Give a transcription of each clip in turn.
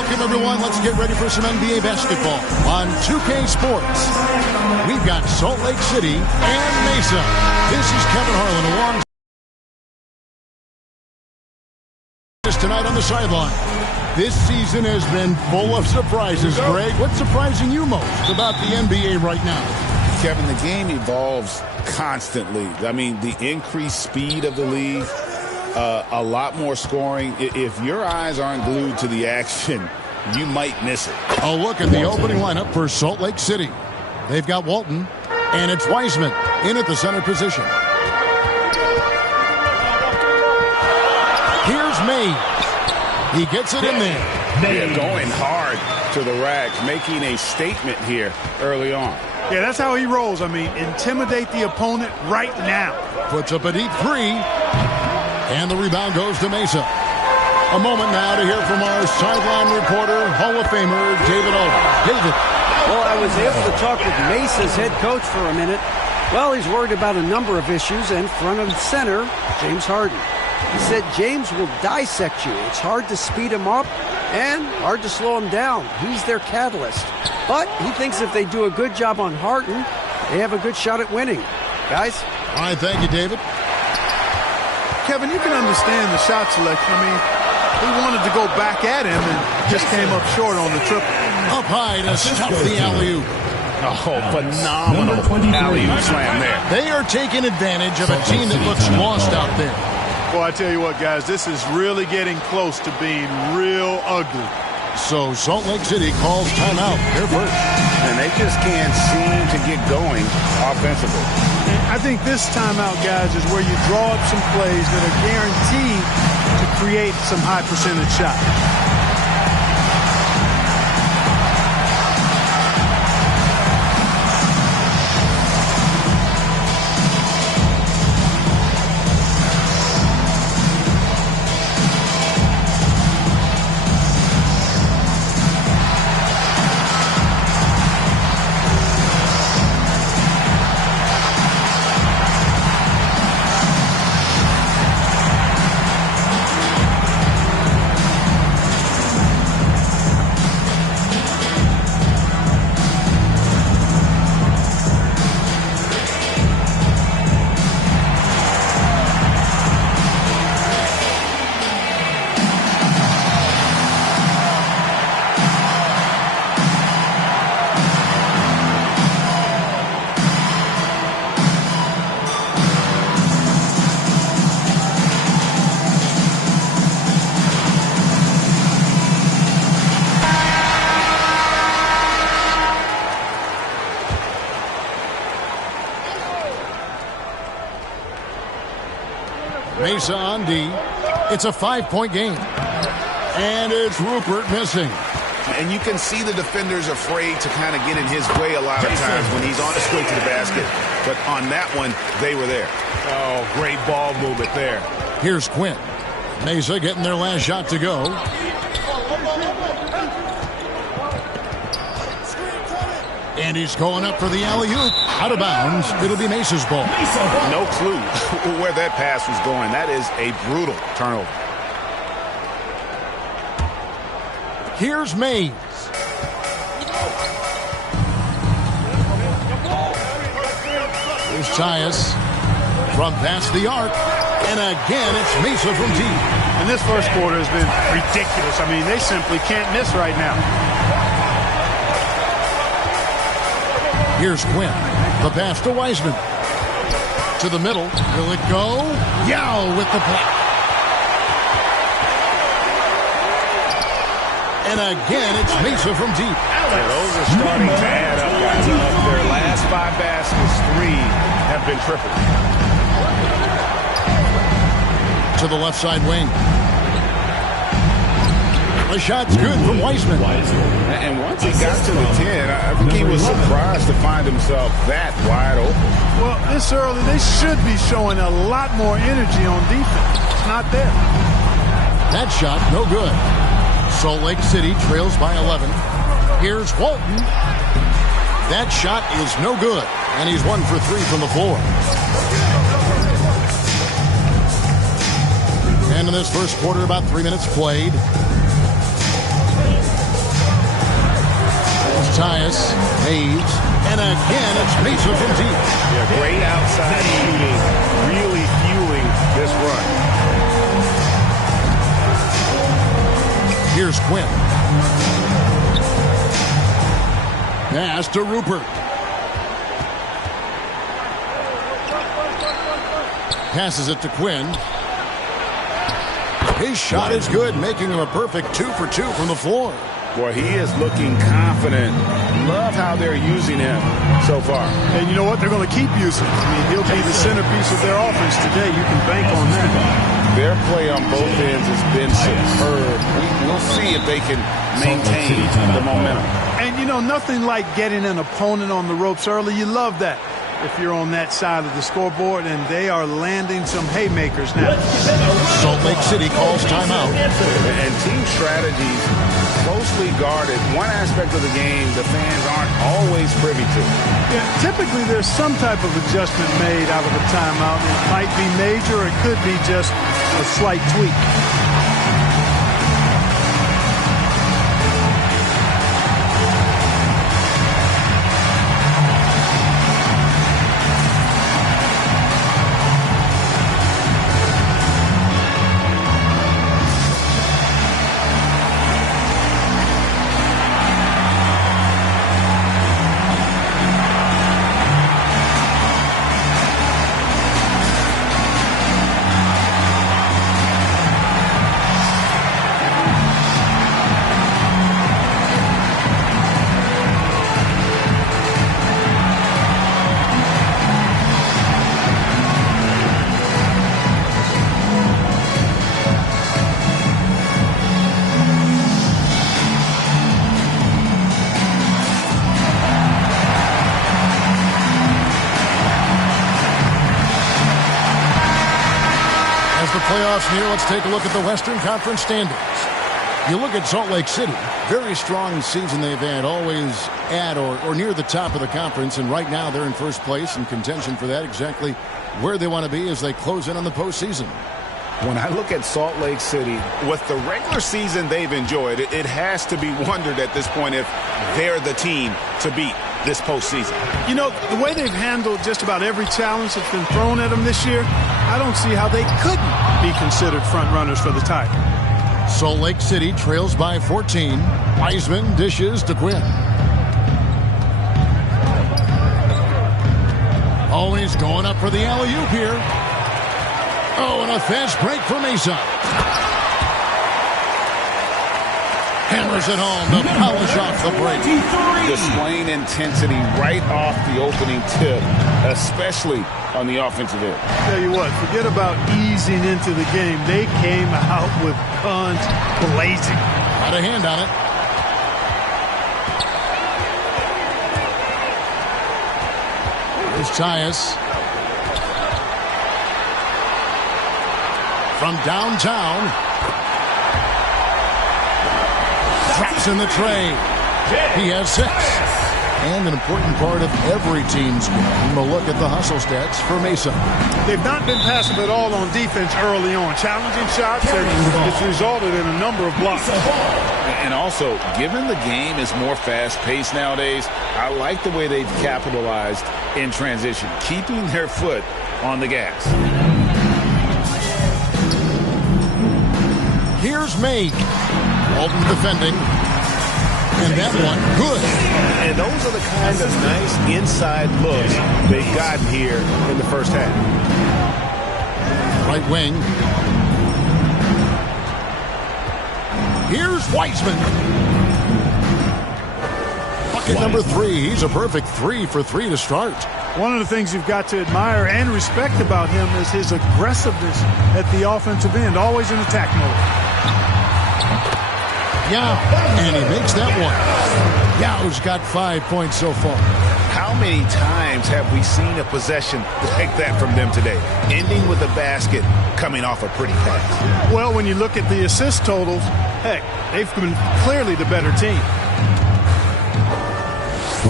Welcome, everyone. Let's get ready for some NBA basketball on 2K Sports. We've got Salt Lake City and Mesa. This is Kevin Harlan along tonight on the sideline. This season has been full of surprises, Greg. What's surprising you most about the NBA right now? Kevin, the game evolves constantly. I mean, the increased speed of the league, a lot more scoring. If your eyes aren't glued to the action, you might miss it. A look at the opening lineup for Salt Lake City. They've got Walton, and it's Wiseman in at the center position. Here's Mays. He gets it in there. They're going hard to the racks, making a statement here early on. Yeah, that's how he rolls. I mean, intimidate the opponent right now. Puts up a deep three. And the rebound goes to Mesa. A moment now to hear from our sideline reporter, Hall of Famer David Aldridge. David. Well, I was able to talk with Mesa's head coach for a minute. Well, he's worried about a number of issues, and front and center, James Harden. He said James will dissect you. It's hard to speed him up and hard to slow him down. He's their catalyst. But he thinks if they do a good job on Harden, they have a good shot at winning. Guys? All right, thank you, David. Kevin, you can understand the shot selection. I mean, he wanted to go back at him and just came up short on the triple. Up high to stop the alley-oop. Oh, phenomenal alley-oop slam there. They are taking advantage of a team that looks lost out there. Well, I tell you what, guys, this is really getting close to being real ugly. So Salt Lake City calls timeout. They're first. And they just can't seem to get going offensively. I think this timeout, guys, is where you draw up some plays that are guaranteed to create some high percentage shots. Mesa on D. It's a 5-point game. And it's Rupert missing. And you can see the defenders afraid to kind of get in his way a lot of times when he's on his way to the basket. But on that one, they were there. Oh, great ball movement there. Here's Quinn. Mesa getting their last shot to go. And he's going up for the alley-oop. Out of bounds. It'll be Mesa's ball. No clue where that pass was going. That is a brutal turnover. Here's Mays. Here's Tyus from past the arc. And again, it's Mesa from deep. And this first quarter has been ridiculous. I mean, they simply can't miss right now. Here's Quinn. The pass to Wiseman. To the middle. Will it go? Yao with the block. And again, it's Mesa from deep. Yeah, those are starting to add up, guys. Of their last 5 baskets, 3 have been tripled. To the left side wing. The shot's good from Wiseman. And once he got to the 10, I think he was surprised to find himself that wide open. Well, this early, they should be showing a lot more energy on defense. It's not there. That shot, no good. Salt Lake City trails by 11. Here's Walton. That shot is no good. And he's 1 for 3 from the floor. And in this first quarter, about 3 minutes played. Tyus, Hayes, and again it's Mesa from deep. Yeah, great outside shooting, really fueling this run. Here's Quinn. Pass to Rupert. Passes it to Quinn. His shot is good, making him a perfect 2 for 2 from the floor. Boy, he is looking confident. Love how they're using him so far. And you know what? They're going to keep using him. I mean, he'll be the centerpiece of their offense today. You can bank on that. Their play on both ends has been superb. We'll see if they can maintain the momentum. And, you know, nothing like getting an opponent on the ropes early. You love that if you're on that side of the scoreboard, and they are landing some haymakers now. Salt Lake City calls timeout. And team strategies closely guarded. One aspect of the game the fans aren't always privy to. Yeah, typically there's some type of adjustment made out of a timeout. It might be major, or it could be just a slight tweak. Playoffs near. Let's take a look at the Western Conference standings. You look at Salt Lake City, very strong season they've had, always at or near the top of the conference, and right now they're in first place in contention for that, exactly where they want to be as they close in on the postseason. When I look at Salt Lake City, with the regular season they've enjoyed, it has to be wondered at this point if they're the team to beat this postseason. You know, the way they've handled just about every challenge that's been thrown at them this year, I don't see how they couldn't be considered front runners for the title. Salt Lake City trails by 14. Wiseman dishes to Quinn. Oh, he's going up for the alley-oop here. Oh, and a fast break for Mesa. Hammers it home to polish off the break. Displaying intensity right off the opening tip, especially on the offensive end. Tell you what, forget about easing into the game. They came out with guns blazing. Got a hand on it. Here's Tyus. From downtown. Drops in the tray. He has 6. And an important part of every team's game, a look at the hustle stats for Mesa. They've not been passive at all on defense early on. Challenging shots, it's resulted in a number of blocks. And also, given the game is more fast-paced nowadays, I like the way they've capitalized in transition, keeping their foot on the gas. Here's May. Walton defending. And that one, good. And those are the kinds of nice inside looks they've gotten here in the first half. Right wing. Here's Wiseman. Bucket number 3. He's a perfect 3 for 3 to start. One of the things you've got to admire and respect about him is his aggressiveness at the offensive end, always in attack mode. Yeah, and he makes that one. Yow's got 5 points so far. How many times have we seen a possession like that from them today, ending with a basket coming off a pretty pass? Well, when you look at the assist totals, heck, they've been clearly the better team.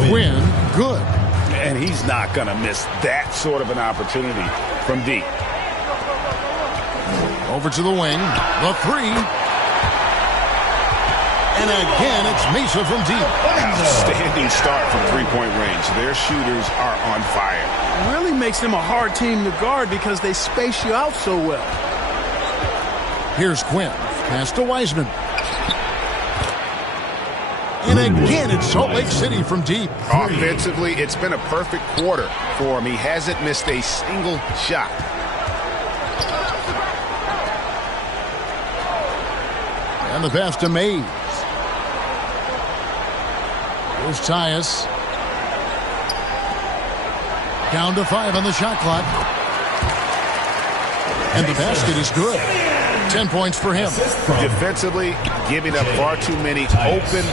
Quinn, good. And he's not going to miss that sort of an opportunity from deep. Over to the wing. The 3. And again, it's Mesa from deep. Outstanding start from three-point range. Their shooters are on fire. It really makes them a hard team to guard because they space you out so well. Here's Quinn. Pass to Wiseman. And again, it's Salt Lake City from deep. Offensively, it's been a perfect quarter for him. He hasn't missed a single shot. And the pass to Mays. Here's Tyus. Down to 5 on the shot clock. And the basket is good. 10 points for him. Defensively, giving up far too many open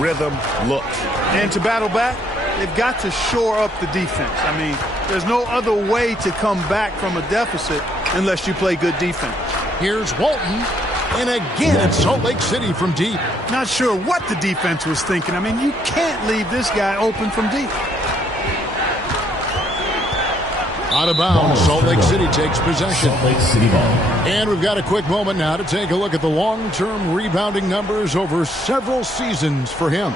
rhythm looks. And to battle back, they've got to shore up the defense. I mean, there's no other way to come back from a deficit unless you play good defense. Here's Walton. And again, it's Salt Lake City from deep. Not sure what the defense was thinking. I mean, you can't leave this guy open from deep. Out of bounds, Salt Lake City takes possession. Salt Lake City ball. And we've got a quick moment now to take a look at the long-term rebounding numbers over several seasons for him.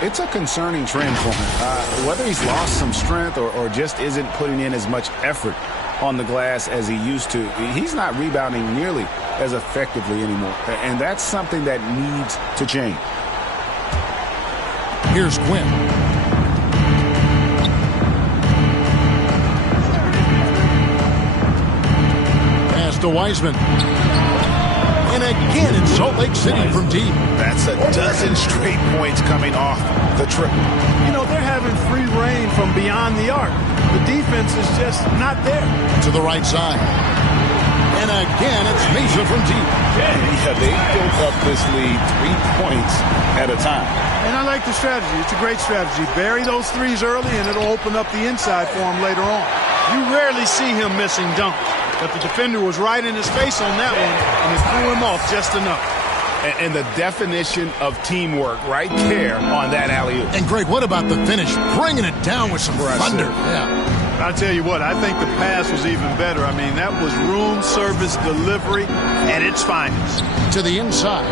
It's a concerning trend for him. Whether he's lost some strength or just isn't putting in as much effort on the glass as he used to, he's not rebounding nearly as effectively anymore. And that's something that needs to change. Here's Quinn. To Wiseman. And again, it's Salt Lake City from deep. That's a dozen straight points coming off the triple. You know, they're having free reign from beyond the arc. The defense is just not there. To the right side. And again, it's Mesa from deep. Yeah, they built up this lead 3 points at a time. And I like the strategy. It's a great strategy. Bury those threes early, and it'll open up the inside for him later on. You rarely see him missing dunks. But the defender was right in his face on that one, and it threw him off just enough. And the definition of teamwork right there on that alley-oop. And, Greg, what about the finish? Bringing it down with some thunder. Yeah. I'll tell you what, I think the pass was even better. I mean, that was room service delivery at its finest. To the inside.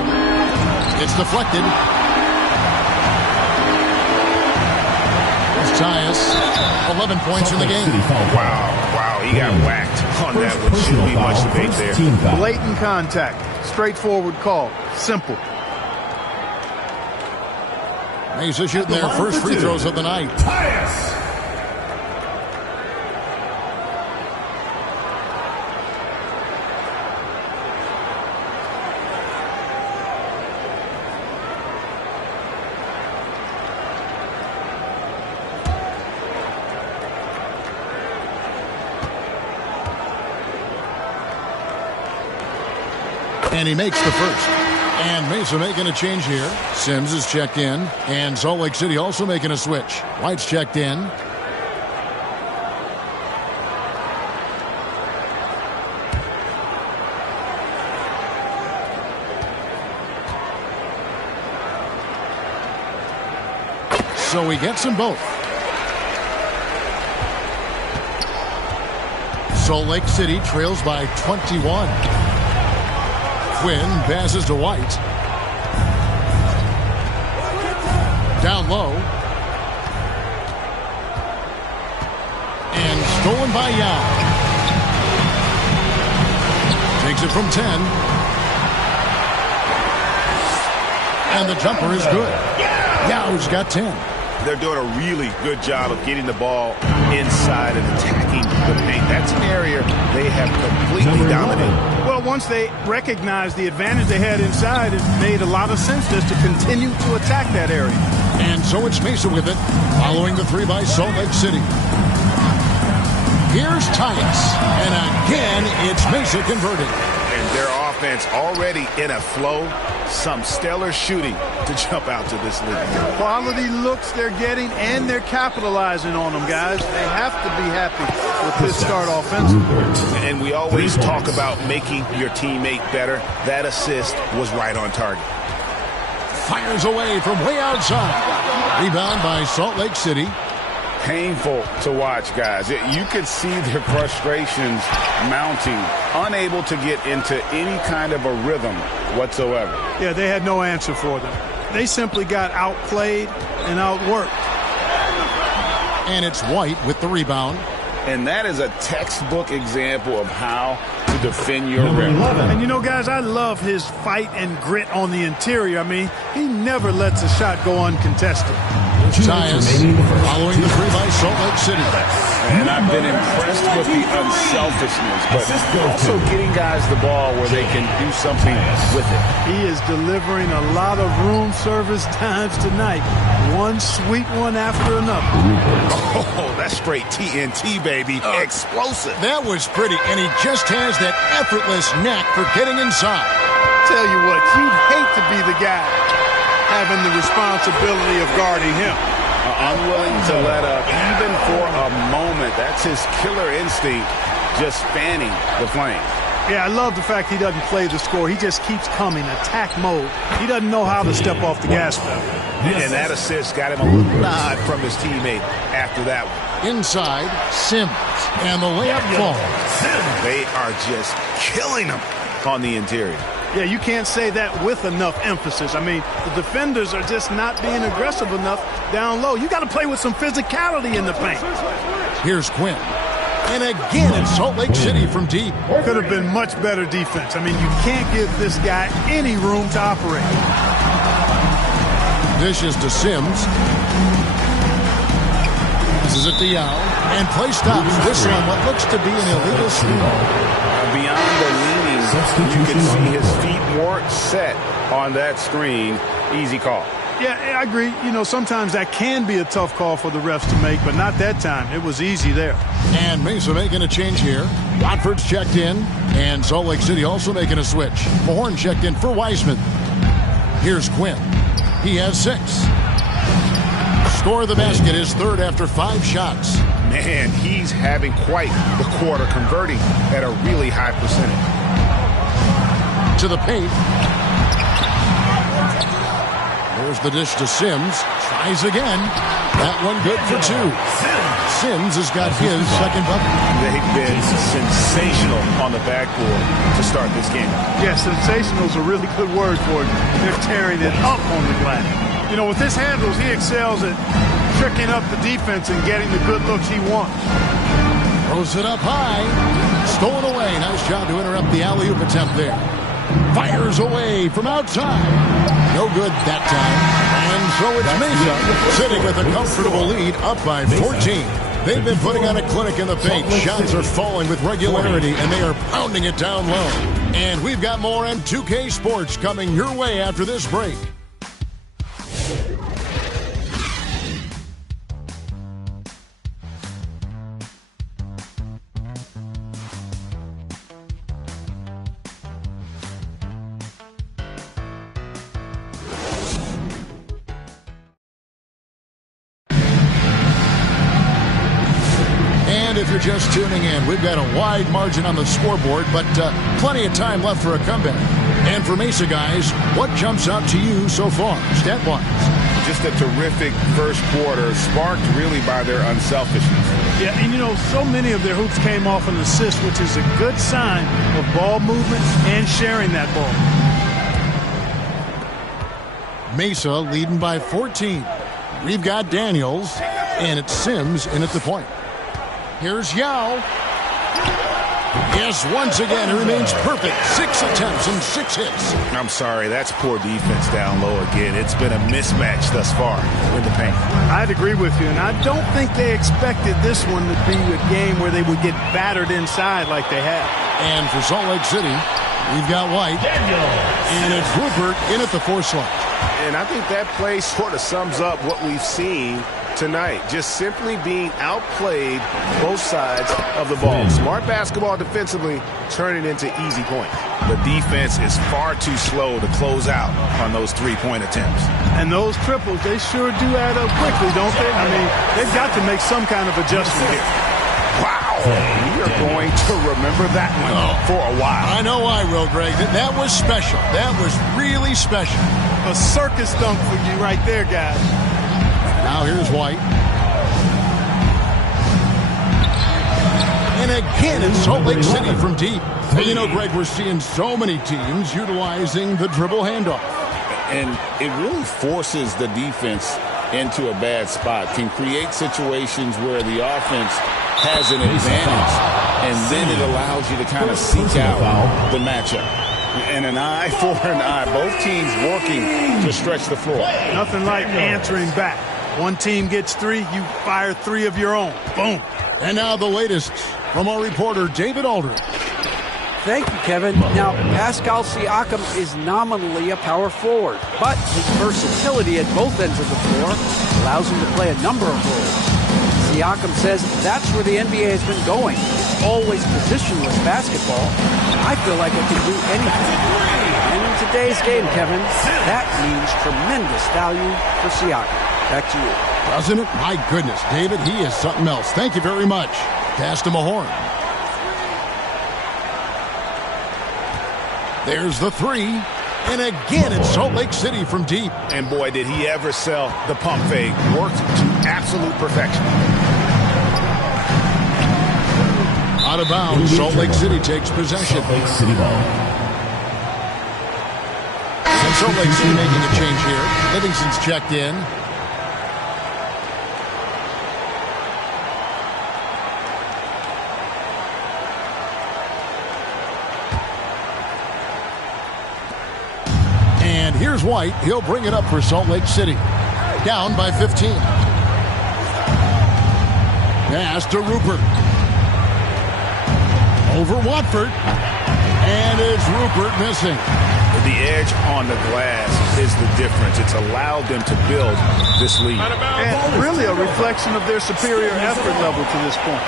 It's deflected. It's Tyus. 11 points in the game. Wow. He got whacked on that one. Shouldn't be much debate there. Blatant contact. Straightforward call. Simple. Mesa shooting their first free throws of the night. And he makes the first. And Mesa making a change here. Sims is checked in. And Salt Lake City also making a switch. White's checked in. So he gets them both. Salt Lake City trails by 21. Quinn passes to White. Down low. And stolen by Yao. Takes it from 10. And the jumper is good. Yao's got 10. They're doing a really good job of getting the ball inside and attacking the paint. That's an area they have completely dominated. Well, once they recognized the advantage they had inside, it made a lot of sense just to continue to attack that area. And so it's Mesa with it, following the three by Salt Lake City. Here's Tyus. And again, it's Mesa converting. And their offense already in a flow. Some stellar shooting to jump out to this league. Quality looks they're getting, and they're capitalizing on them, guys. They have to be happy with this start offensively. And we always talk about making your teammate better. That assist was right on target. Fires away from way outside. Rebound by Salt Lake City. Painful to watch, guys. You could see their frustrations mounting, unable to get into any kind of a rhythm whatsoever. Yeah, they had no answer for them. They simply got outplayed and outworked. And it's White with the rebound. And that is a textbook example of how to defend your rim. And you know, guys, I love his fight and grit on the interior. I mean, he never lets a shot go uncontested. Tyus following the three by Salt Lake City. And I've been impressed with the unselfishness, but also getting guys the ball where they can do something with it. He is delivering a lot of room service times tonight. One sweet one after another. Oh, that's straight TNT, baby. Explosive. That was pretty, and he just has that effortless knack for getting inside. Tell you what, you'd hate to be the guy having the responsibility of guarding him. Unwilling to let up even for a moment. That's his killer instinct, just fanning the flame. Yeah, I love the fact he doesn't play the score. He just keeps coming, attack mode. He doesn't know how to step off the gas pedal. And that assist got him a little nod from his teammate after that one. Inside, Sims, and the layup falls. They are just killing him on the interior. Yeah, you can't say that with enough emphasis. I mean, the defenders are just not being aggressive enough down low. You got to play with some physicality in the paint. Here's Quinn. And again, it's Salt Lake City from deep. Could have been much better defense. I mean, you can't give this guy any room to operate. Dishes to Sims. This is it to Yao. And play stops. This on what looks to be an illegal screen. Beyond the leaning, you can see his feet weren't set on that screen. Easy call. Yeah, I agree. You know, sometimes that can be a tough call for the refs to make, but not that time. It was easy there. And Mesa making a change here. Watford's checked in, and Salt Lake City also making a switch. Mahorn checked in for Wiseman. Here's Quinn. He has 6. Score of the basket is third after 5 shots. Man, he's having quite the quarter, converting at a really high percentage. To the paint. There's the dish to Sims. Tries again. That one good for 2. Sims has got his second bucket. They've been sensational on the backboard to start this game. Yeah, sensational is a really good word for it. They're tearing it up on the glass. You know, with his handles, he excels at tricking up the defense and getting the good looks he wants. Throws it up high. Stolen away. Nice job to interrupt the alley-oop attempt there. Fires away from outside. No good that time. And so it's Mesa sitting with a comfortable lead up by 14. They've been putting on a clinic in the paint. Shots are falling with regularity, and they are pounding it down low. And we've got more M2K Sports coming your way after this break. If you're just tuning in, we've got a wide margin on the scoreboard, but plenty of time left for a comeback. And for Mesa guys, what jumps out to you so far, stat-wise? Just a terrific first quarter, sparked really by their unselfishness. Yeah, and you know, so many of their hoops came off an assist, which is a good sign of ball movement and sharing that ball. Mesa leading by 14. We've got Daniels, and it's Sims in at the point. Here's Yao. Yes, once again, he remains perfect. 6 attempts and 6 hits. I'm sorry, that's poor defense down low again. It's been a mismatch thus far in the paint. I'd agree with you, and I don't think they expected this one to be a game where they would get battered inside like they have. And for Salt Lake City, we've got White. And it's Rupert in at the 4 slot. And I think that play sort of sums up what we've seen tonight. Just simply being outplayed both sides of the ball. Smart basketball defensively, turning into easy points. The defense is far too slow to close out on those 3-point attempts. And those triples, they sure do add up quickly, don't they? I mean, they've got to make some kind of adjustment here. Wow. We are going to remember that one for a while. I know I will, Greg. That was special. That was really special. A circus dunk for you right there, guys. Now here's White. And again, it's Salt Lake City from deep. And you know, Greg, we're seeing so many teams utilizing the dribble handoff. And it really forces the defense into a bad spot, can create situations where the offense has an advantage, and then it allows you to kind of seek out the matchup. And an eye for an eye. Both teams working to stretch the floor. Nothing like answering back. One team gets 3, you fire 3 of your own. Boom. And now the latest from our reporter, David Aldridge. Thank you, Kevin. Now, Pascal Siakam is nominally a power forward, but his versatility at both ends of the floor allows him to play a number of roles. Siakam says that's where the NBA has been going. Always positionless basketball. I feel like I can do anything. And in today's game, Kevin, that means tremendous value for Siakam. Back to you. Doesn't it? My goodness, David, he is something else. Thank you very much. Pass to Mahorn. There's the 3. And again, it's Salt Lake City from deep. And boy, did he ever sell the pump fake. Worked to absolute perfection. Out of bounds, Salt Lake City takes possession. Salt Lake City ball. And Salt Lake City making a change here. Livingston's checked in. And here's White. He'll bring it up for Salt Lake City. Down by 15. Pass to Rupert. Over Watford. And it's Rupert missing. The edge on the glass is the difference. It's allowed them to build this lead. And really a reflection of their superior effort level to this point.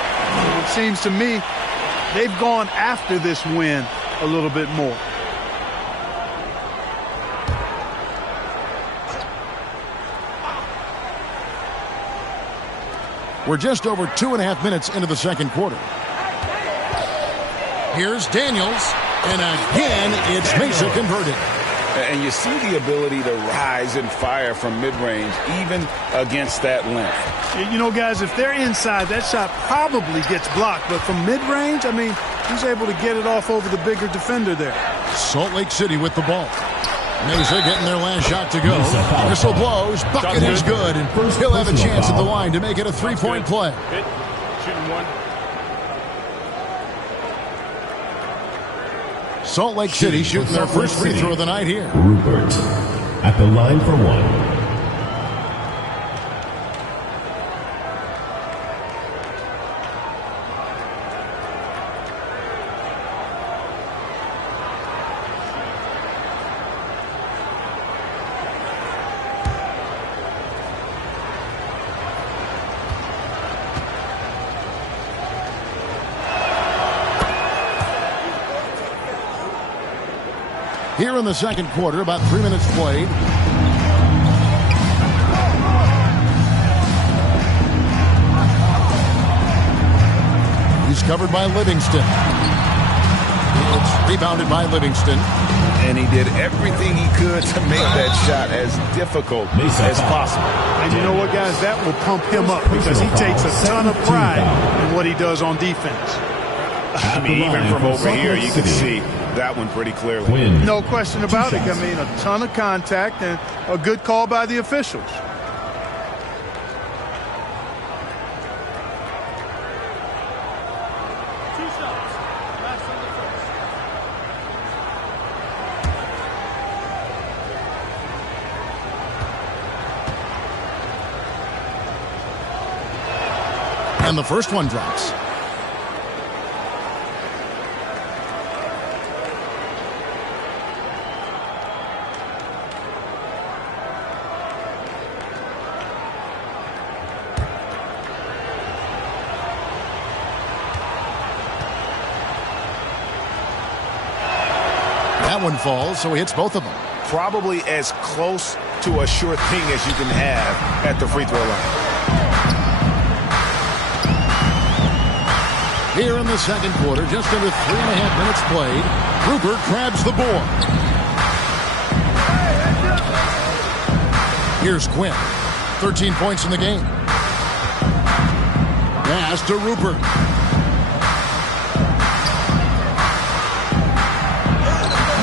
It seems to me they've gone after this win a little bit more. We're just over 2.5 minutes into the second quarter. Here's Daniels, and again, it's Mesa converted. And you see the ability to rise and fire from mid-range, even against that length. You know, guys, if they're inside, that shot probably gets blocked. But from mid-range, I mean, he's able to get it off over the bigger defender there. Salt Lake City with the ball. Mesa getting their last shot to go. Whistle blows. Bucket is good, and he'll have a chance at the line to make it a 3-point play. Shooting one. Salt Lake City shooting their first free throw of the night here. Rupert at the line for 1. Here in the second quarter, about 3 minutes played. He's covered by Livingston. It's rebounded by Livingston. And he did everything he could to make that shot as difficult as possible. And you know what, guys? That will pump him up because he takes a ton of pride in what he does on defense. I mean, even from over here, you can see that one pretty clearly. No question about it. I mean, a ton of contact and a good call by the officials. And the first one drops. That one falls, so he hits both of them. Probably as close to a sure thing as you can have at the free throw line. Here in the second quarter, just under 3.5 minutes played, Rupert grabs the board. Here's Quinn. 13 points in the game. Pass to Rupert.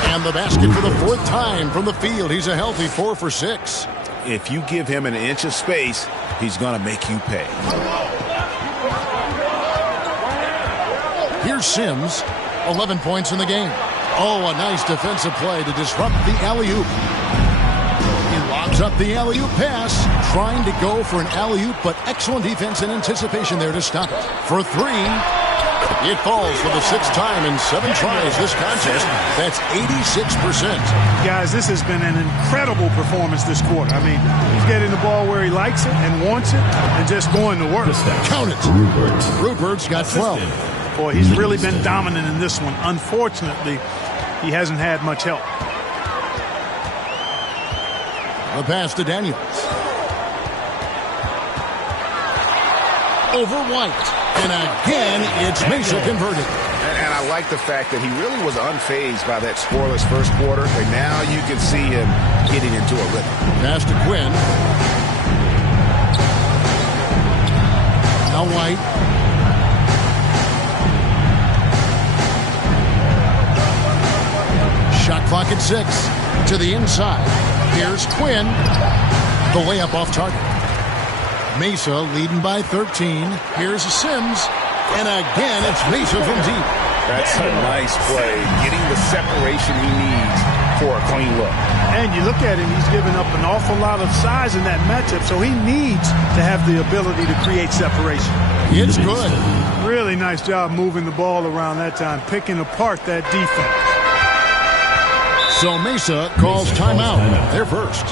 And the basket for the fourth time from the field. He's a healthy 4 for 6. If you give him an inch of space, he's going to make you pay. Here's Sims, 11 points in the game. Oh, a nice defensive play to disrupt the alley-oop. He lobs up the alley-oop pass, trying to go for an alley-oop, but excellent defense and anticipation there to stop it. For three, it falls for the sixth time in 7 tries this contest. That's 86%. Guys, this has been an incredible performance this quarter. I mean, he's getting the ball where he likes it and wants it and just going to work. Count it. Rupert's got 12. Boy, he's really been dominant in this one. Unfortunately, he hasn't had much help. The pass to Daniels. Over White. And again, it's Mesa converted. And I like the fact that he really was unfazed by that scoreless first quarter. And now you can see him getting into a rhythm. Pass to Quinn. Now White. Shot clock at 6. To the inside. Here's Quinn. The layup off target. Mesa leading by 13. Here's Sims. And again, it's Mesa from deep. That's a nice play. Getting the separation he needs for a clean look. And you look at him, he's given up an awful lot of size in that matchup, so he needs to have the ability to create separation. It's good. Really nice job moving the ball around that time, picking apart that defense. So Mesa calls timeout. They're first.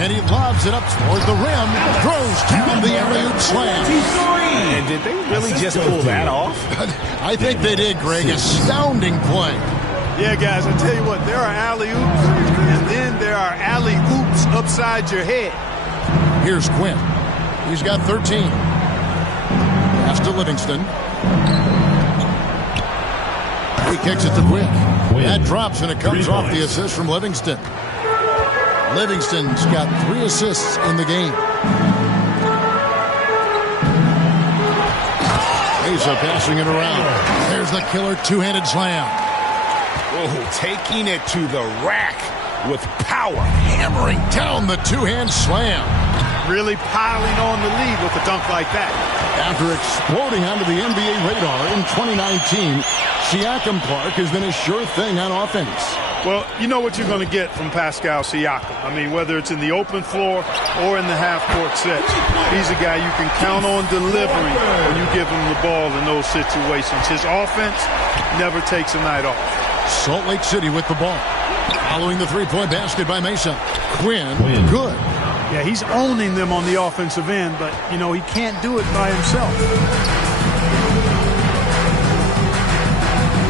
And he lobs it up toward the rim. Throws down the alley-oop slam. And did they really just pull that off? I think they did, Greg. Astounding play. Yeah, guys, I tell you what, there are alley-oops, and then there are alley-oops upside your head. Here's Quinn. He's got 13. Pass to Livingston. He kicks it to Quinn. That drops, and it comes off the assist from Livingston. Livingston's got 3 assists in the game. Mesa passing it around. There's the killer two-handed slam. Oh, taking it to the rack with power. Hammering down the two-hand slam. Really piling on the lead with a dunk like that. After exploding onto the NBA radar in 2019, Siakam Clark has been a sure thing on offense. Well, you know what you're going to get from Pascal Siakam. I mean, whether it's in the open floor or in the half-court set, he's a guy you can count on delivering when you give him the ball in those situations. His offense never takes a night off. Salt Lake City with the ball. Following the three-point basket by Mesa. Quinn, good. Yeah, he's owning them on the offensive end, but, you know, he can't do it by himself.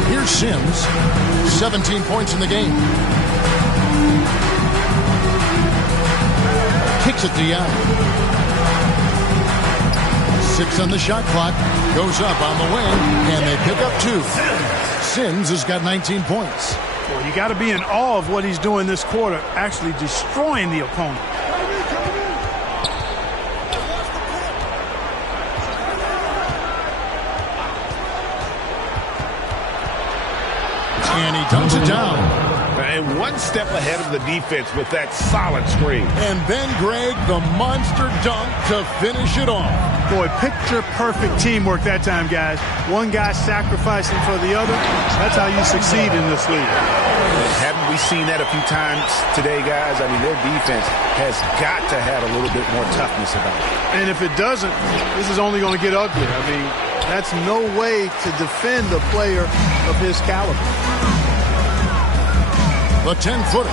Here's Sims, 17 points in the game. Kicks it to Young. 6 on the shot clock. Goes up on the wing, and they pick up 2. Sims has got 19 points. Well, you got to be in awe of what he's doing this quarter, actually destroying the opponent. And he dunks it down. And one step ahead of the defense with that solid screen. And then Greg, the monster dunk to finish it off. Boy, picture-perfect teamwork that time, guys. One guy sacrificing for the other. That's how you succeed in this league. Haven't we seen that a few times today, guys? I mean, their defense has got to have a little bit more toughness about it. And if it doesn't, this is only going to get ugly. I mean, that's no way to defend a player of his caliber. The 10-footer.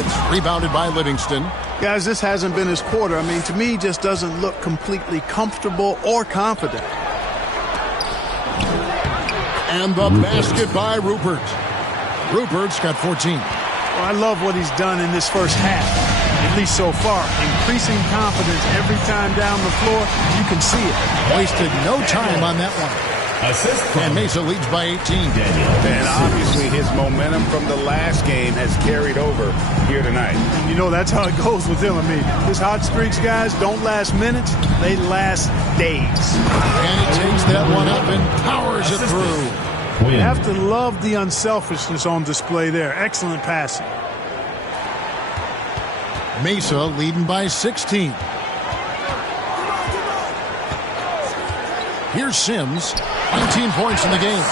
It's rebounded by Livingston. Guys, this hasn't been his quarter. I mean, to me, just doesn't look completely comfortable or confident. And the basket by Rupert. Rupert's got 14. Well, I love what he's done in this first half, at least so far. Increasing confidence every time down the floor. You can see it. Wasted no time on that one. And Mesa leads by 18. And obviously his momentum from the last game has carried over here tonight. You know, that's how it goes with him. I mean, his hot streaks, guys, don't last minutes. They last days. And he takes that one up and powers it through. You have to love the unselfishness on display there. Excellent passing. Mesa leading by 16. Here's Sims. 19 points in the game.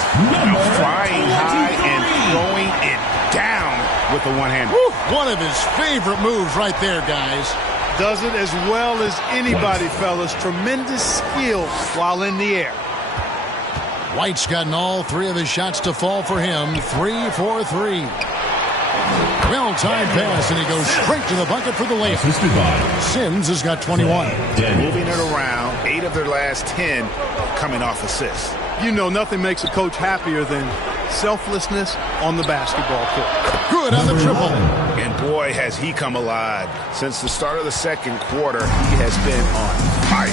Flying high and throwing it down with the one-hander. One of his favorite moves right there, guys. Does it as well as anybody, fellas. Tremendous skill while in the air. White's gotten all 3 of his shots to fall for him. 3 for 3. Well-timed pass, and he goes straight to the bucket for the layup. Sims has got 21. Moving it around, 8 of their last 10 coming off assists. You know, nothing makes a coach happier than selflessness on the basketball court. Good on the triple. And boy, has he come alive. Since the start of the second quarter, he has been on fire.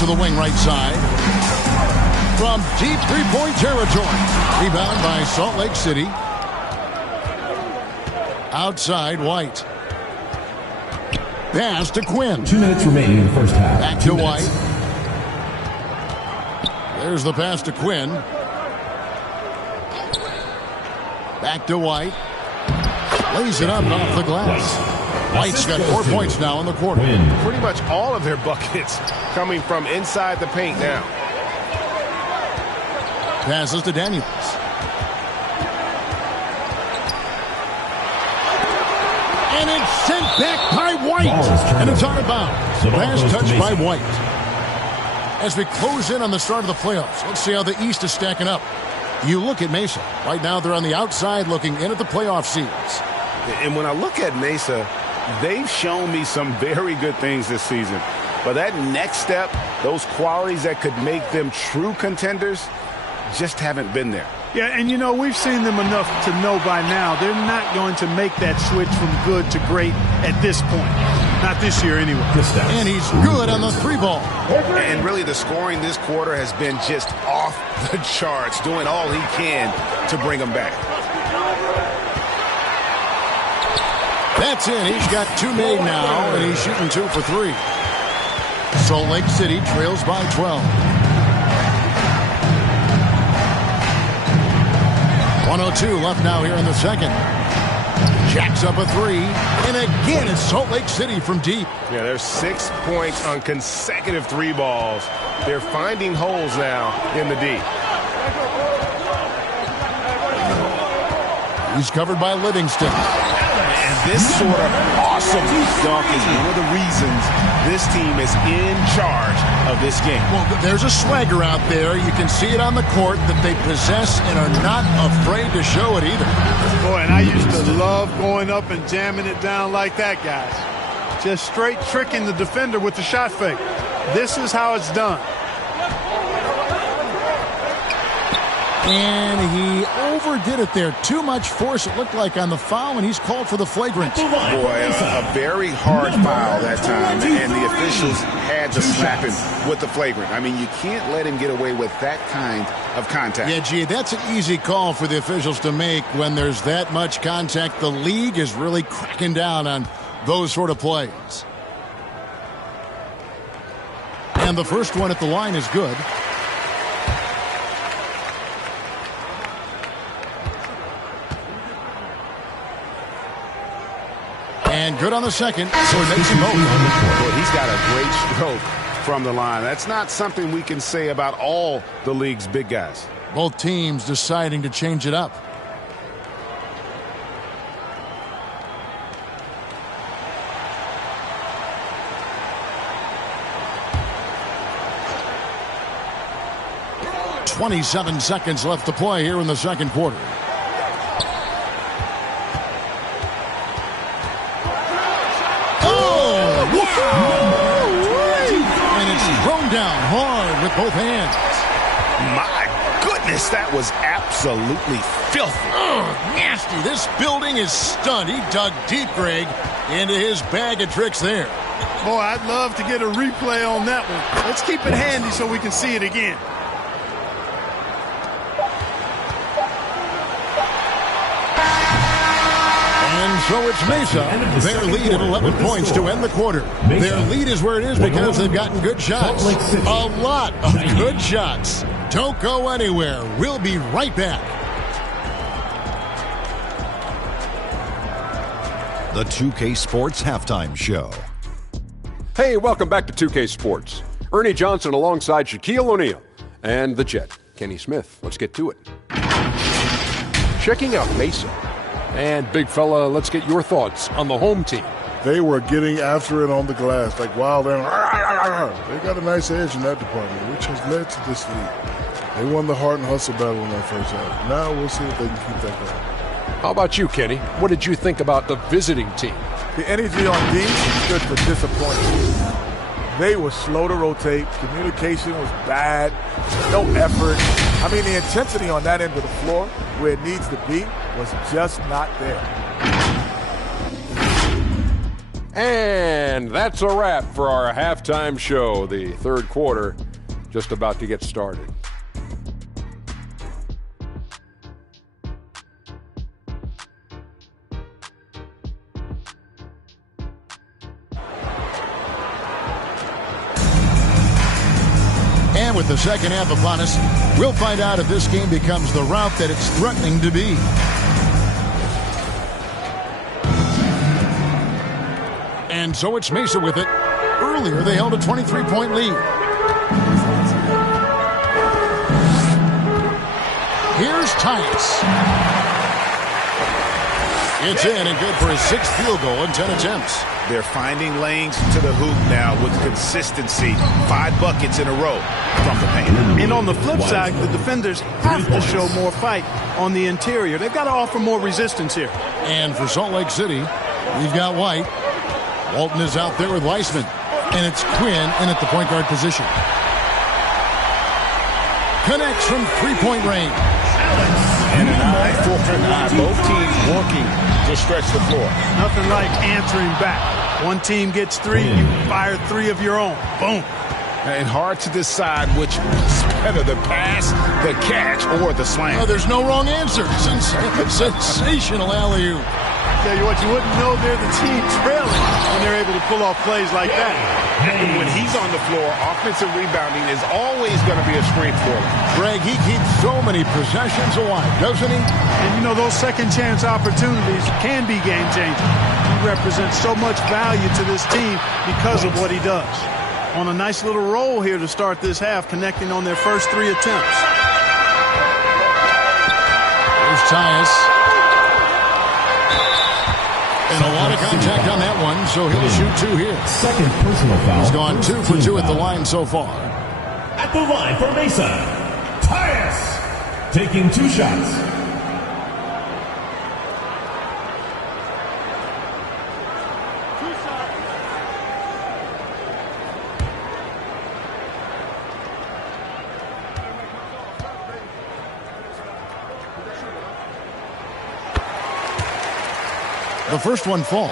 To the wing right side. From deep three-point territory. Rebound by Salt Lake City. Outside, White. Pass to Quinn. 2 minutes remaining in the first half. Back to White. There's the pass to Quinn. Back to White. Lays it up and off the glass. White's got 4 points now in the quarter. Pretty much all of their buckets coming from inside the paint now. Passes to Daniels. And it's sent back by White. And it's out of bounds. Last touch by White. As we close in on the start of the playoffs, let's see how the East is stacking up. You look at Mesa. Right now they're on the outside looking in at the playoff seeds. And when I look at Mesa, they've shown me some very good things this season. But that next step, those qualities that could make them true contenders, just haven't been there. Yeah, and you know, we've seen them enough to know by now they're not going to make that switch from good to great at this point. Not this year anyway. And he's good on the 3-ball. And really the scoring this quarter has been just off the charts, doing all he can to bring them back. That's in. He's got 2 made now, and he's shooting 2 for 3. Salt Lake City trails by 12. 1:02 left now here in the second. Jacks up a 3. And again, it's Salt Lake City from deep. Yeah, there's 6 points on consecutive 3 balls. They're finding holes now in the D. He's covered by Livingston. And this sort of awesome dunk is one of the reasons this team is in charge of this game. Well, there's a swagger out there. You can see it on the court that they possess and are not afraid to show it either. Boy, and I used to love going up and jamming it down like that, guys. Just straight tricking the defender with the shot fake. This is how it's done. And he overdid it there. Too much force, it looked like, on the foul, and he's called for the flagrant. Boy, a very hard foul that time, and the officials had to slap him with the flagrant. I mean, you can't let him get away with that kind of contact. Yeah, gee, that's an easy call for the officials to make when there's that much contact. The league is really cracking down on those sort of plays. And the first one at the line is good. And good on the second, so he makes them both. Well, he's got a great stroke from the line. That's not something we can say about all the league's big guys. Both teams deciding to change it up. .27 seconds left to play here in the second quarter. And it's thrown down hard with both hands. My goodness, that was absolutely filthy. Nasty. This building is stunned. He dug deep, Greg, into his bag of tricks there. Boy, I'd love to get a replay on that one. Let's keep it handy so we can see it again. And so it's Mesa. Their lead at 11 points to end the quarter. Their lead is where it is because they've gotten good shots. A lot of good shots. Don't go anywhere. We'll be right back. The 2K Sports Halftime Show. Hey, welcome back to 2K Sports. Ernie Johnson alongside Shaquille O'Neal and the Jet, Kenny Smith. Let's get to it. Checking out Mesa. And big fella, let's get your thoughts on the home team. They were getting after it on the glass like wild animals. They got a nice edge in that department, which has led to this lead. They won the heart and hustle battle in that first half. Now we'll see if they can keep that going. How about you, Kenny? What did you think about the visiting team? The energy on D stood for disappointment. They were slow to rotate. Communication was bad. No effort. I mean, the intensity on that end of the floor, where it needs to be, was just not there. And that's a wrap for our halftime show. The third quarter just about to get started. And with the second half upon us, we'll find out if this game becomes the rout that it's threatening to be. And so it's Mesa with it. Earlier, they held a 23-point lead. Here's Tyus. It's in and good for his sixth field goal in 10 attempts. They're finding lanes to the hoop now with consistency. 5 buckets in a row from the paint. And on the flip side, the defenders have to show more fight on the interior. They've got to offer more resistance here. And for Salt Lake City, we've got White. Walton is out there with Weissman. And it's Quinn in at the point guard position. Connects from three-point range. And an eye for an eye. Both teams working to stretch the floor. Nothing like answering back. One team gets 3, you fire 3 of your own. Boom. And hard to decide which is better, the pass, the catch, or the slam. Oh, there's no wrong answer. Sensational alley-oop. Tell you what, you wouldn't know they're the team trailing when they're able to pull off plays like that. And when he's on the floor, offensive rebounding is always going to be a strength for him. Greg, he keeps so many possessions alive, doesn't he? And you know, those second chance opportunities can be game-changing. He represents so much value to this team because of what he does. On a nice little roll here to start this half, connecting on their first 3 attempts. There's Tyus. And a lot of contact on that one, so he'll shoot 2 here. Second personal foul. He's gone 2 for 2 at the line so far. At the line for Mesa, Tyus taking 2 shots. The first one falls.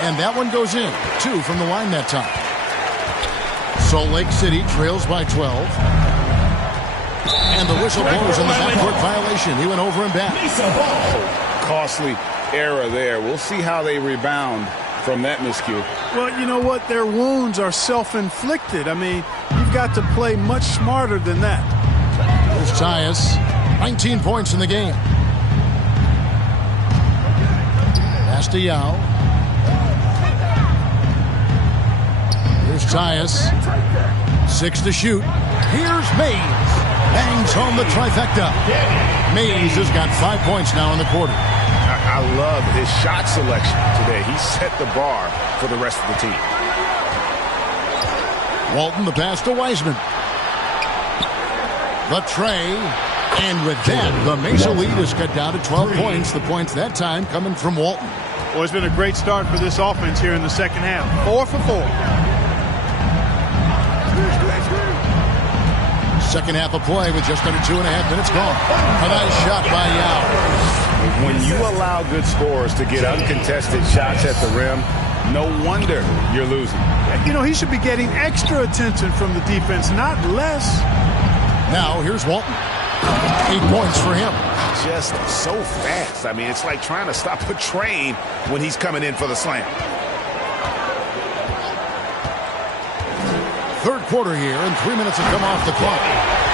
And that one goes in. 2 from the line that time. Salt Lake City trails by 12. And the whistle blows in the backcourt violation. He went over and back. Costly error there. We'll see how they rebound from that miscue. Well, you know what? Their wounds are self-inflicted. I mean, you've got to play much smarter than that. Here's Tyus. 19 points in the game. Pass to Yao. Here's Tyus. 6 to shoot. Here's Mays. Bangs home the trifecta. Mays has got 5 points now in the quarter. I love his shot selection today. He set the bar for the rest of the team. Walton, the pass to Wiseman. The tray. And with that, the Mesa lead is cut down to 12 points. The points that time coming from Walton. Well, it's been a great start for this offense here in the second half. 4 for 4. Second half of play with just under 2.5 minutes gone. A nice shot by Yao. When you allow good scorers to get uncontested shots at the rim, no wonder you're losing. You know, he should be getting extra attention from the defense, not less. Now, here's Walton. 8 points for him. Just so fast. I mean, it's like trying to stop a train when he's coming in for the slam. Third quarter here, and 3 minutes have come off the clock.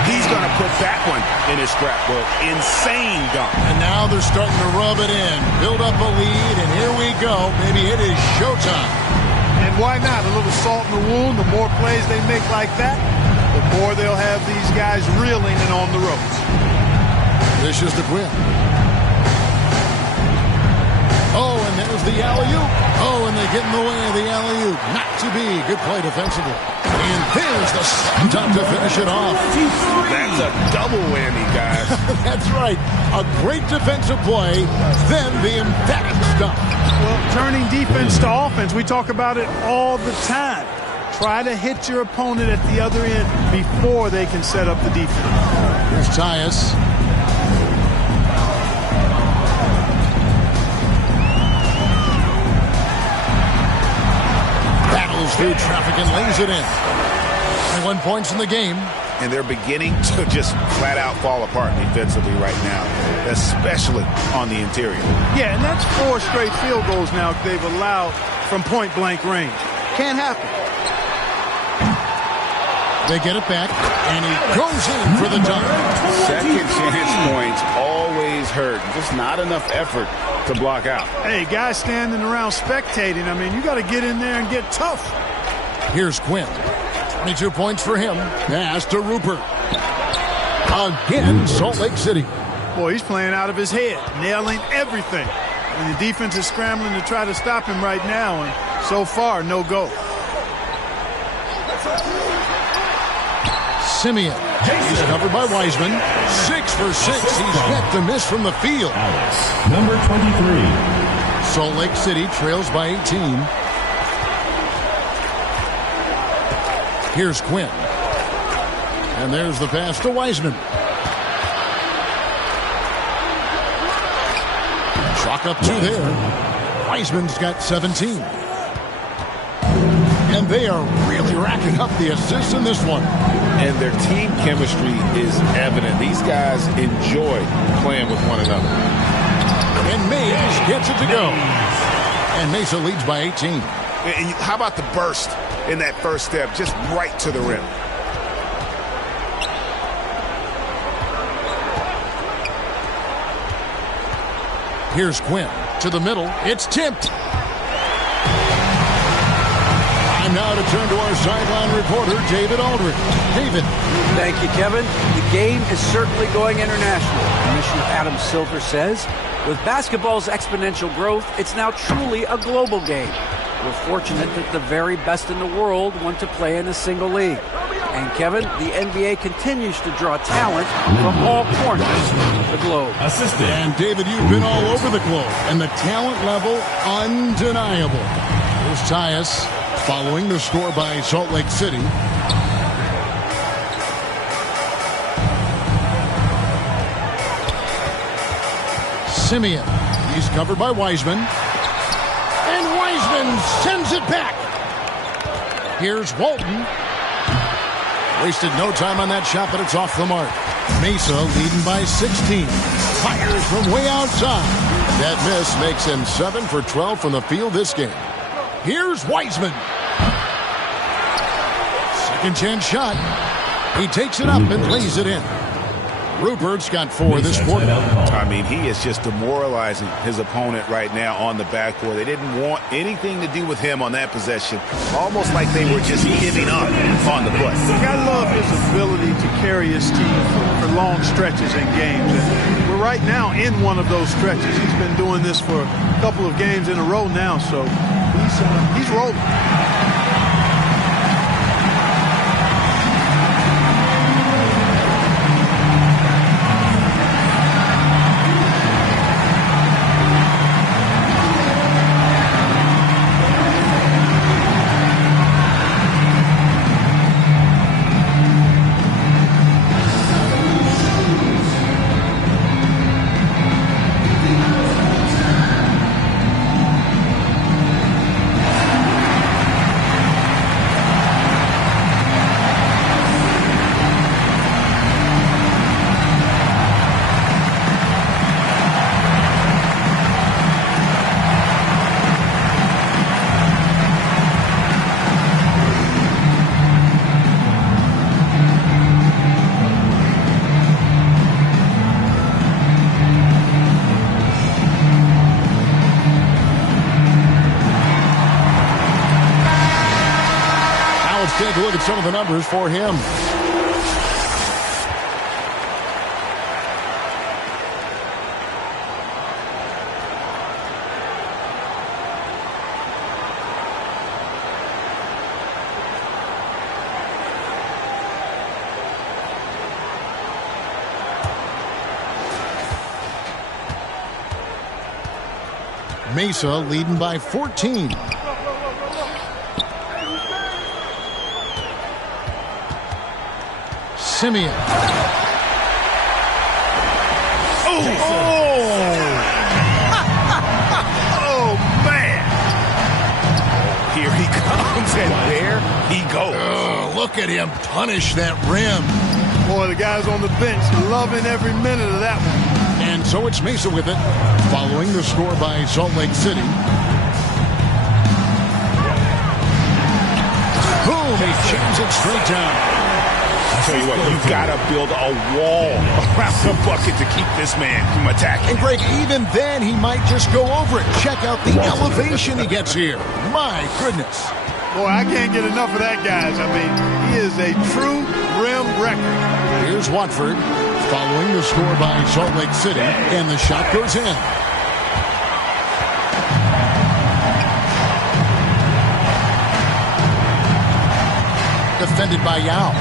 He's going to put that one in his scrapbook. Insane dunk. And now they're starting to rub it in. Build up a lead, and here we go. Maybe it is showtime. And why not? A little salt in the wound. The more plays they make like that, the more they'll have these guys reeling and on the ropes. This is the Quinn. Oh, and there's the alley-oop. Oh, and they get in the way of the alley-oop. Not to be. Good play defensively. And there's the slam to finish it off. That's a double whammy, guys. That's right. A great defensive play, then the emphatic stop. Well, turning defense to offense, we talk about it all the time. Try to hit your opponent at the other end before they can set up the defense. Here's Tyus. Battles through traffic and lays it in. 21 points in the game. And they're beginning to just flat out fall apart defensively right now, especially on the interior. Yeah, and that's 4 straight field goals now they've allowed from point-blank range. Can't happen. They get it back, and he goes in for the dunk. Second chance points always hurt. Just not enough effort to block out. Hey, guys standing around spectating, I mean, you got to get in there and get tough. Here's Quinn. 22 points for him. Pass to Rupert. Again, Salt Lake City. Boy, he's playing out of his head, nailing everything. And the defense is scrambling to try to stop him right now, and so far, no go. Simeon. He's covered by Wiseman. 6 for 6. He's yet to miss from the field. Number 23. Salt Lake City trails by 18. Here's Quinn. And there's the pass to Wiseman. Chalk up 2 there. Wiseman's got 17. And they are really racking up the assists in this one. And their team chemistry is evident. These guys enjoy playing with one another. And Mays gets it to go. And Mesa leads by 18. And how about the burst in that first step, just right to the rim? Here's Quinn to the middle. It's tipped. Now to turn to our sideline reporter, David Aldridge. David. Thank you, Kevin. The game is certainly going international. Commissioner Adam Silver says, with basketball's exponential growth, it's now truly a global game. We're fortunate that the very best in the world want to play in a single league. And Kevin, the NBA continues to draw talent from all corners of the globe. Assistant. And David, you've been all over the globe, and the talent level undeniable. Here's Tyus following the score by Salt Lake City. Simeon. He's covered by Wiseman. And Wiseman sends it back. Here's Walton. Wasted no time on that shot, but it's off the mark. Mesa leading by 16. Fires from way outside. That miss makes him 7 for 12 from the field this game. Here's Wiseman. Second chance shot. He takes it up and lays it in. Rupert's got 4 this quarter. I mean, he is just demoralizing his opponent right now on the backcourt. They didn't want anything to do with him on that possession. Almost like they were just giving up on the play. I love his ability to carry his team for long stretches in games. And we're right now in one of those stretches. He's been doing this for a couple of games in a row now, so he's rolling. Take a look at some of the numbers for him. Mesa leading by 14. Simeon. Oh, man. Here he comes, and there he goes. Look at him punish that rim. Boy, the guys on the bench loving every minute of that one. And so it's Mesa with it, following the score by Salt Lake City. Boom, he jams it straight down. I tell you what, you've got to build a wall around the bucket to keep this man from attacking. And Greg, even then, he might just go over it. Check out the elevation he gets here. My goodness. Boy, I can't get enough of that, guys. I mean, he is a true rim wrecker. Here's Watford following the score by Salt Lake City, and the shot goes in. Defended by Yao.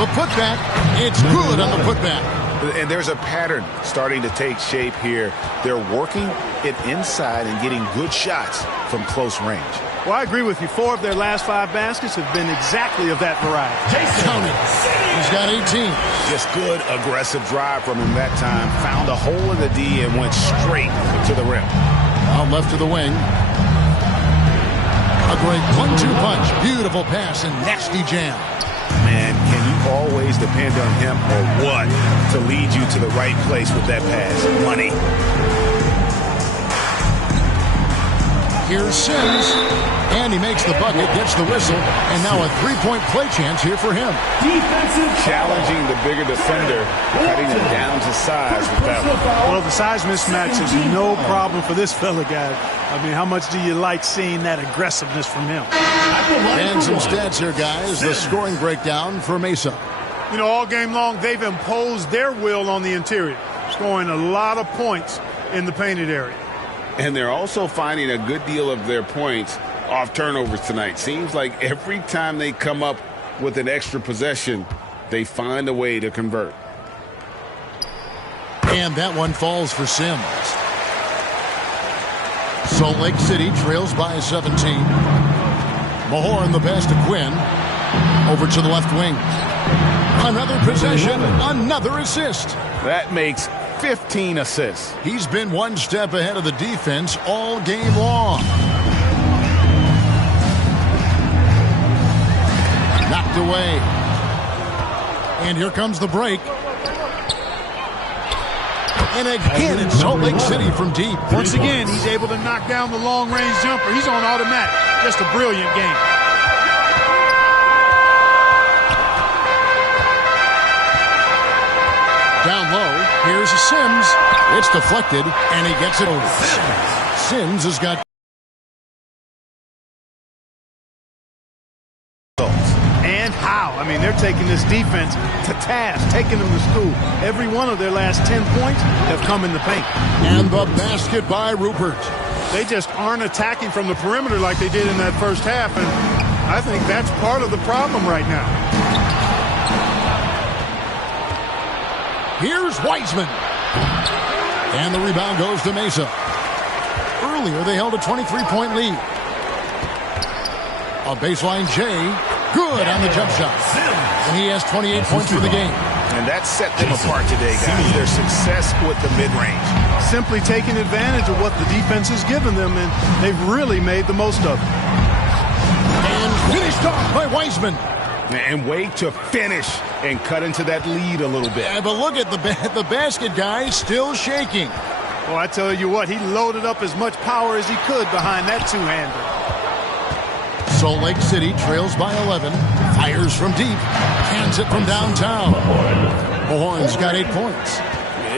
The putback, it's good on the putback. And there's a pattern starting to take shape here. They're working it inside and getting good shots from close range. Well, I agree with you. 4 of their last 5 baskets have been exactly of that variety. Count it. He's got 18. Just good, aggressive drive from him that time. Found a hole in the D and went straight to the rim. Out left to the wing. A great 1-2 punch. Beautiful pass and nasty jam. Man, can you always depend on him or what to lead you to the right place with that pass? Money. Here's Sims, and he makes the bucket, gets the whistle, and now a three-point play chance here for him. Defensive challenging the bigger defender, cutting it down to size with that one. Well, the size mismatch is no problem for this fella, guys. I mean, how much do you like seeing that aggressiveness from him? And some stats here, guys. The scoring breakdown for Mesa. You know, all game long, they've imposed their will on the interior, scoring a lot of points in the painted area. And they're also finding a good deal of their points off turnovers tonight. Seems like every time they come up with an extra possession, they find a way to convert. And that one falls for Sims. Salt Lake City trails by 17. Mahorn the pass to Quinn. Over to the left wing. Another possession, another assist. That makes 15 assists. He's been one step ahead of the defense all game long. Knocked away. And here comes the break. And again, it's Salt Lake City from deep. Once again, he's able to knock down the long-range jumper. He's on automatic. Just a brilliant game. Down low, here's Sims. It's deflected, and he gets it over. Sims has got... And how? I mean, they're taking this defense to task, taking them to school. Every one of their last 10 points have come in the paint. And the basket by Rupert. They just aren't attacking from the perimeter like they did in that first half, and I think that's part of the problem right now. Here's Wiseman. And the rebound goes to Mesa. Earlier, they held a 23-point lead. A baseline J. Good on the jump shot. And he has 28 points for the game. And that set them apart today, guys. Their success with the mid-range. Simply taking advantage of what the defense has given them, and they've really made the most of it. And finished off by Wiseman. And wait to finish and cut into that lead a little bit. Yeah, but look at the basket guy still shaking. Well, I tell you what, he loaded up as much power as he could behind that two-hander. Salt Lake City trails by 11. Fires from deep. Hands it from downtown. Mahorn's got 8 points.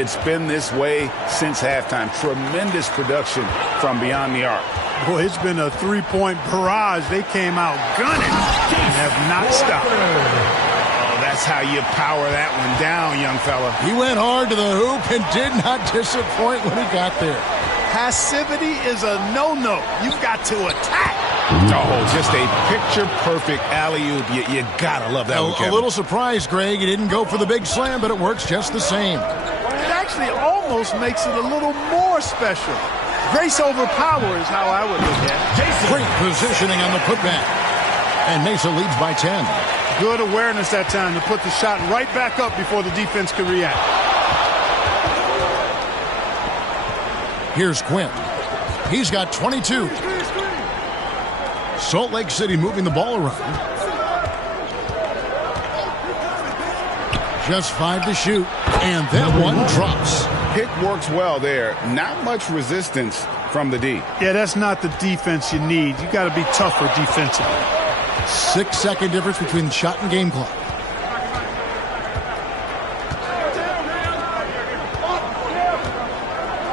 It's been this way since halftime. Tremendous production from beyond the arc. Boy, it's been a three-point barrage. They came out gunning and have not stopped. Oh, that's how you power that one down, young fella. He went hard to the hoop and did not disappoint when he got there. Passivity is a no-no. You've got to attack. Oh, just a picture-perfect alley-oop. You gotta love that one, Kevin. A little surprised, Greg. He didn't go for the big slam, but it works just the same. It actually almost makes it a little more special. Grace over power is how I would look at it. Great positioning on the putback. And Mesa leads by 10. Good awareness that time to put the shot right back up before the defense could react. Here's Quinn. He's got 22. Salt Lake City moving the ball around. Just 5 to shoot. And that one drops. Pick works well there. Not much resistance from the D. Yeah, that's not the defense you need. You got to be tougher defensively. 6-second difference between the shot and game clock.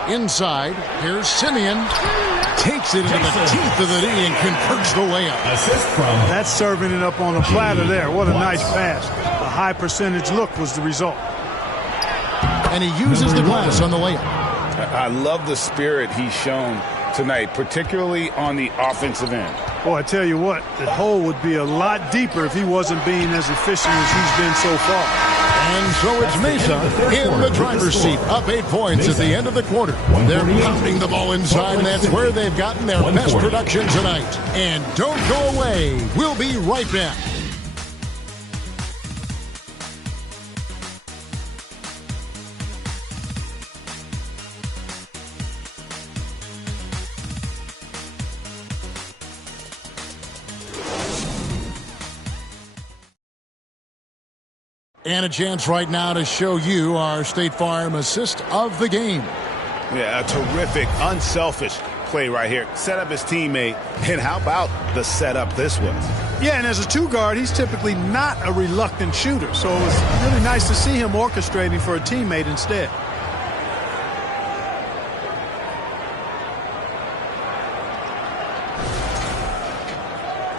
Inside, here's Simeon. Takes it into the teeth of the D and converts the layup. Assist from. That's serving it up on a platter there. What a nice pass. A high percentage look was the result. And he uses the glass on the layup. I love the spirit he's shown tonight, particularly on the offensive end. Boy, I tell you what, the hole would be a lot deeper if he wasn't being as efficient as he's been so far. And so it's Mesa in the driver's seat, up 8 points at the end of the quarter. They're pounding the ball inside, and that's where they've gotten their best production tonight. And don't go away. We'll be right back. And a chance right now to show you our State Farm assist of the game. Yeah, a terrific, unselfish play right here. Set up his teammate. And how about the setup this was? Yeah, and as a two-guard, he's typically not a reluctant shooter. So it was really nice to see him orchestrating for a teammate instead.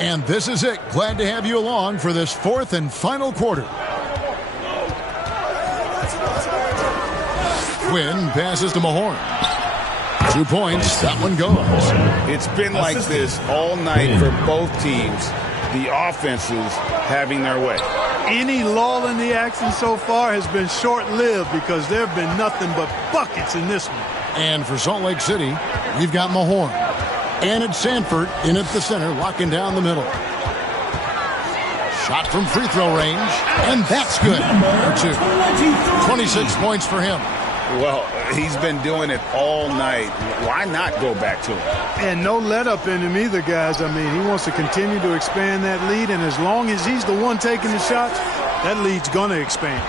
And this is it. Glad to have you along for this fourth and final quarter. Quinn passes to Mahorn. 2 points. That one goes. It's been like this all night for both teams. The offenses having their way. Any lull in the action so far has been short-lived because there have been nothing but buckets in this one. And for Salt Lake City, we've got Mahorn. And it's Sanford in at the center, locking down the middle. Shot from free throw range, and that's good for 2. 26 points for him. Well, he's been doing it all night. Why not go back to him? And no let-up in him either, guys. I mean, he wants to continue to expand that lead, and as long as he's the one taking the shots, that lead's going to expand.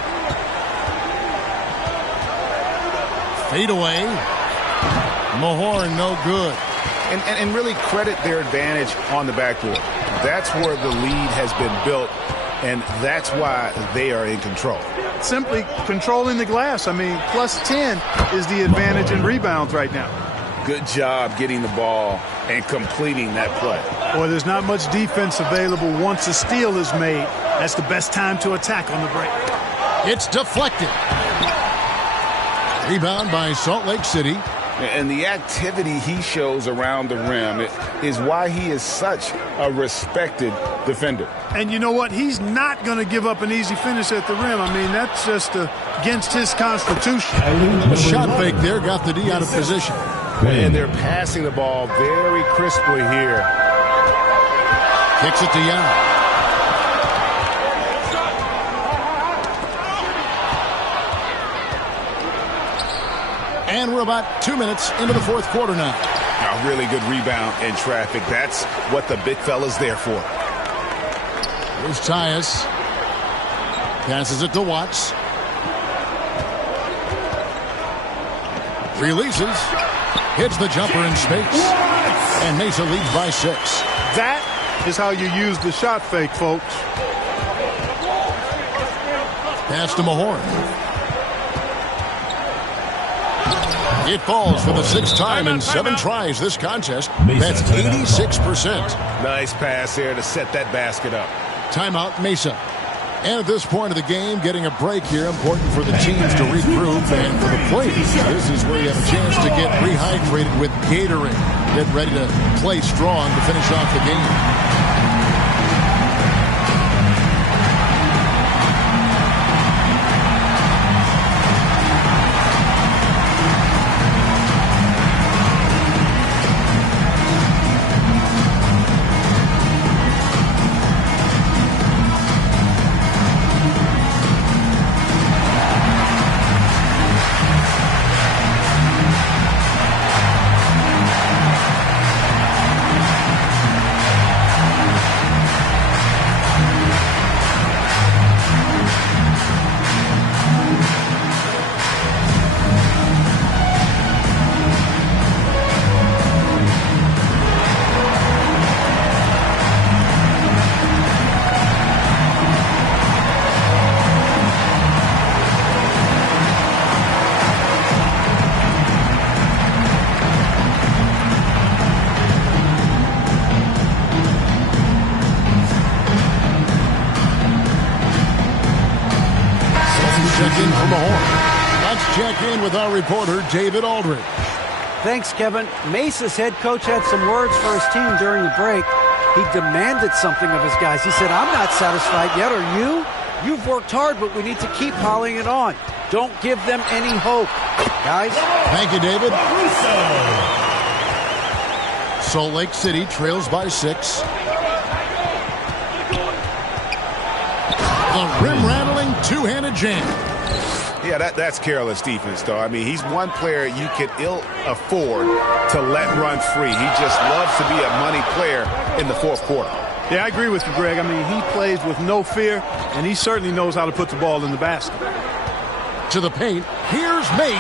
Fade away. Mahorn, no good. And really credit their advantage on the backboard. That's where the lead has been built, and that's why they are in control. Simply controlling the glass. I mean, plus 10 is the advantage in rebounds right now. Good job getting the ball and completing that play. Boy, there's not much defense available once a steal is made. That's the best time to attack on the break. It's deflected. Rebound by Salt Lake City. And the activity he shows around the rim is why he is such a respected defender. And you know what? He's not going to give up an easy finish at the rim. I mean, that's just against his constitution. The shot fake there got the D out of position. And they're passing the ball very crisply here. Kicks it to Young. And we're about 2 minutes into the fourth quarter now. A really good rebound in traffic. That's what the big fella's there for. Here's Tyus. Passes it to Watts. Releases. Hits the jumper in space. And Mesa leads by 6. That is how you use the shot fake, folks. Pass to Mahorn. It falls for the 6th time in 7 tries this contest. That's 86%. Nice pass there to set that basket up. Timeout, Mesa. And at this point of the game, getting a break here, important for the teams to regroup. And for the players, this is where you have a chance to get rehydrated with Gatorade. Get ready to play strong to finish off the game. Check in with our reporter, David Aldridge. Thanks, Kevin. Mesa's head coach had some words for his team during the break. He demanded something of his guys. He said, I'm not satisfied yet. Are you? You've worked hard, but we need to keep piling it on. Don't give them any hope. Guys? Thank you, David. Salt Lake City trails by 6. The rim-rattling two-handed jam. Yeah, that's careless defense, though. I mean, he's one player you could ill afford to let run free. He just loves to be a money player in the fourth quarter. Yeah, I agree with you, Greg. I mean, he plays with no fear, and he certainly knows how to put the ball in the basket. To the paint, here's Mays.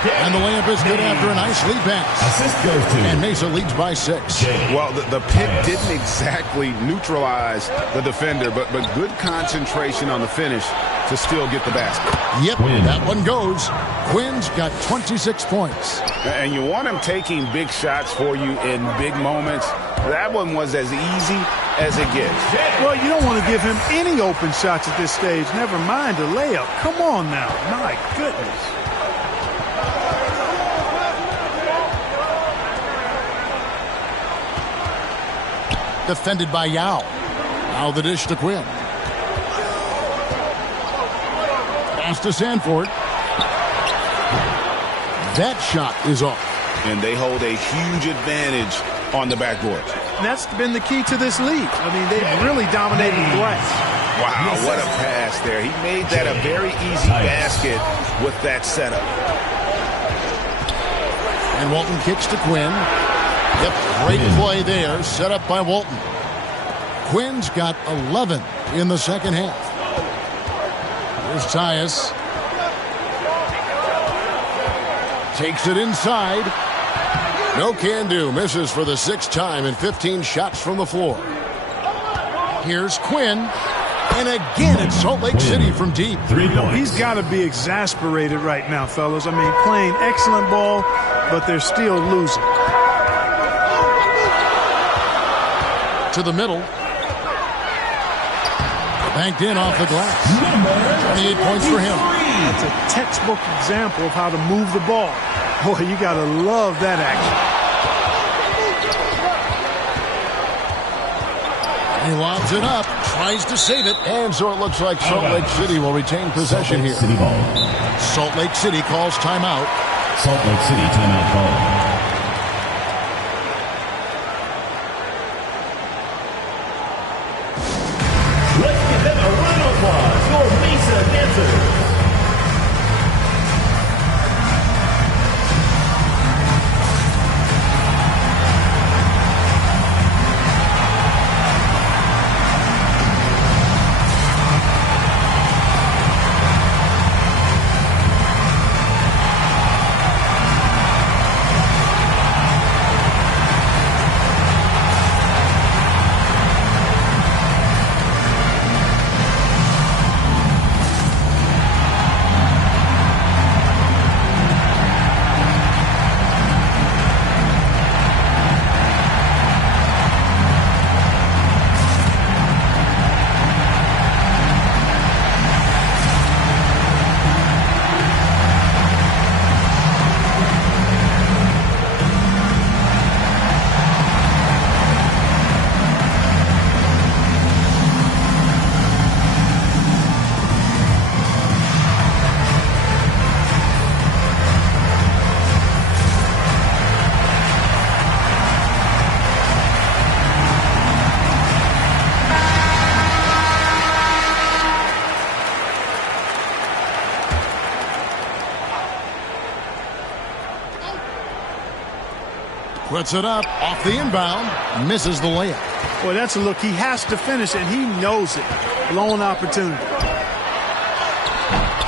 And the layup is good after a nice lead pass. Assist goes to. And Mesa leads by 6. Well, the pick didn't exactly neutralize the defender, but good concentration on the finish to still get the basket. Yep, that one goes. Quinn's got 26 points. And you want him taking big shots for you in big moments. That one was as easy as it gets. Well, you don't want to give him any open shots at this stage. Never mind a layup. Come on now. My goodness. Defended by Yao. Now the dish to Quinn. Pass to Sanford. That shot is off. And they hold a huge advantage on the backboard. And that's been the key to this league. I mean, they've really dominated the glass. Wow, what a pass there. He made that a very easy basket with that setup. And Walton kicks to Quinn. Yep, great play there, set up by Walton. Quinn's got 11 in the second half. Here's Tyus. Takes it inside. No can do. Misses for the 6th time in 15 shots from the floor. Here's Quinn. And again, it's Salt Lake City from deep. He's got to be exasperated right now, fellas. I mean, playing excellent ball, but they're still losing. To the middle. Banked in off the glass. 28 points for him. That's a textbook example of how to move the ball. Boy, you got to love that action. He lobs it up, tries to save it, and so it looks like Salt Lake City will retain possession here. Salt Lake City calls timeout. Salt Lake City timeout call. Puts it up off the inbound. Misses the layup. Boy, that's a look. He has to finish, and he knows it. Blown opportunity.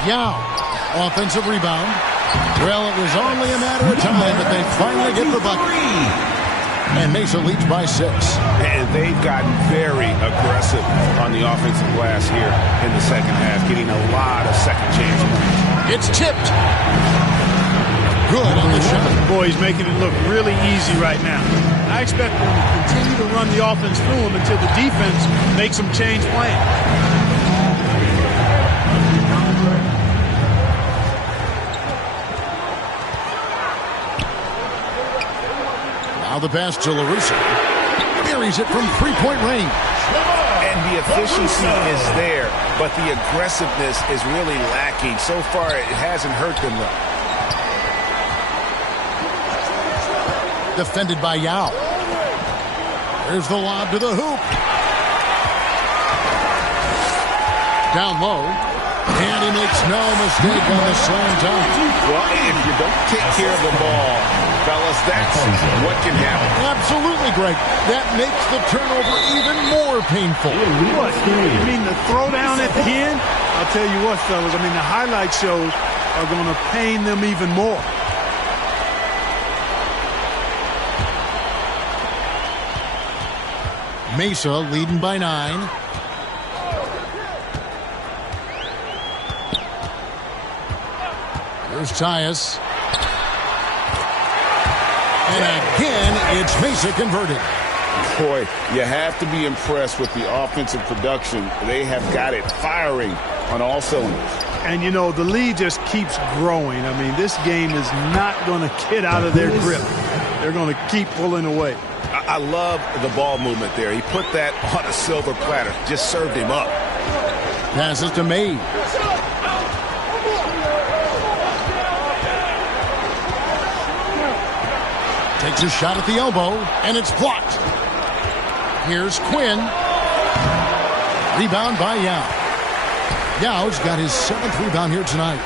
Yao. Offensive rebound. Well, it was only a matter of time, but they finally get the bucket. And Mesa leads by 6. And they've gotten very aggressive on the offensive glass here in the second half, getting a lot of second chance points. It's tipped. Good on the shot. Boy, he's making it look really easy right now. I expect them to continue to run the offense through him until the defense makes them change plans. Now the pass to LaRusso. Buries it from 3-point range. And the efficiency is there, but the aggressiveness is really lacking. So far, it hasn't hurt them, though. Defended by Yao. There's the lob to the hoop. Down low. And he makes no mistake on the slam dunk. Well, if you don't take care of the ball, fellas, that's what can happen. Absolutely, Greg. That makes the turnover even more painful. What? You mean the throwdown at the end? I'll tell you what, fellas. I mean, the highlight shows are going to pain them even more. Mesa leading by 9. Here's Tyus. And again, it's Mesa converted. Boy, you have to be impressed with the offensive production. They have got it firing on all cylinders. And, you know, the lead just keeps growing. I mean, this game is not going to get out of their grip. they're going to keep pulling away. I love the ball movement there. He put that on a silver platter. Just served him up. Passes to Mays. Takes a shot at the elbow, and it's blocked. Here's Quinn. Rebound by Yao. Yao's got his 7th rebound here tonight.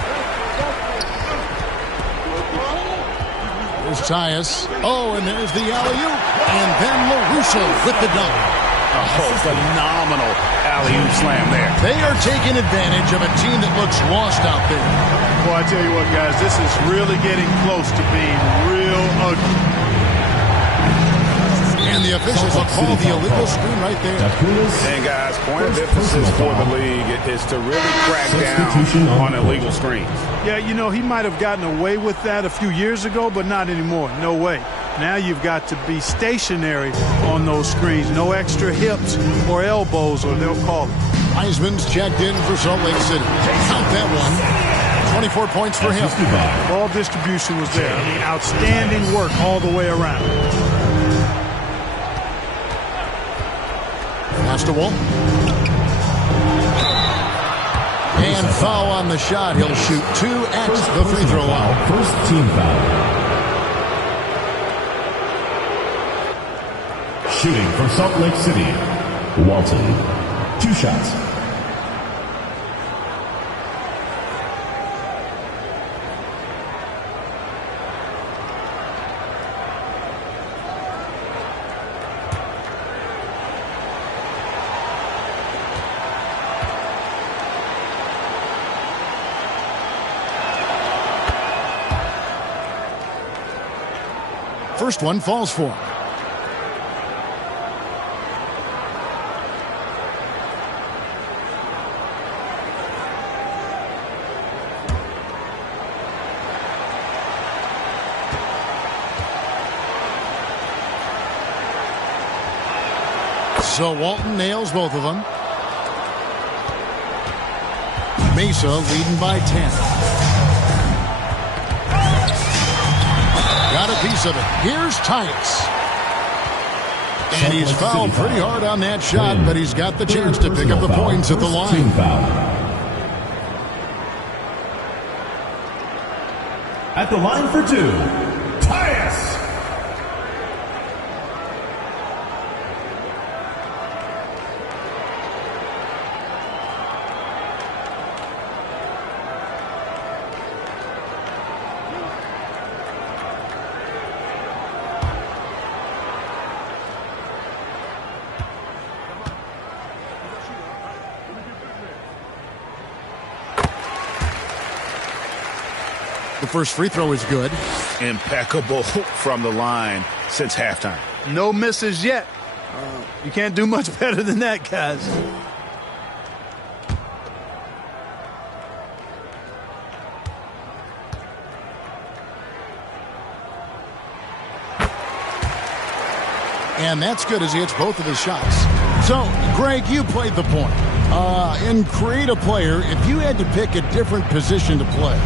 There's Tyus. Oh, and there's the alley-oop. And then LaRusso with the dunk. Oh, phenomenal alley-oop slam there. They are taking advantage of a team that looks lost out there. Boy, I tell you what, guys, this is really getting close to being real ugly. And the officials will call the illegal screen right there. And guys, point of emphasis for the league is to really crack down on illegal screens. Yeah, you know, he might have gotten away with that a few years ago, but not anymore. No way. Now you've got to be stationary on those screens. No extra hips or elbows, or they'll call it. Heisman's checked in for Salt Lake City. Count that one. 24 points for him. Ball distribution was there. I mean, outstanding work all the way around. Pass to Walton. And foul on the shot. He'll shoot 2 at the free throw line. First team foul. Shooting from Salt Lake City, Walton. 2 shots. First one falls for him. So Walton nails both of them. Mesa leading by 10. Got a piece of it. Here's Tyus. And he's fouled pretty hard on that shot, but he's got the chance to pick up the points at the line. At the line for 2, Tyus. The first free throw is good. Impeccable from the line since halftime. No misses yet. You can't do much better than that, guys. And that's good as he hits both of his shots. So, Greg, you played the point. In Create a Player, if you had to pick a different position to play,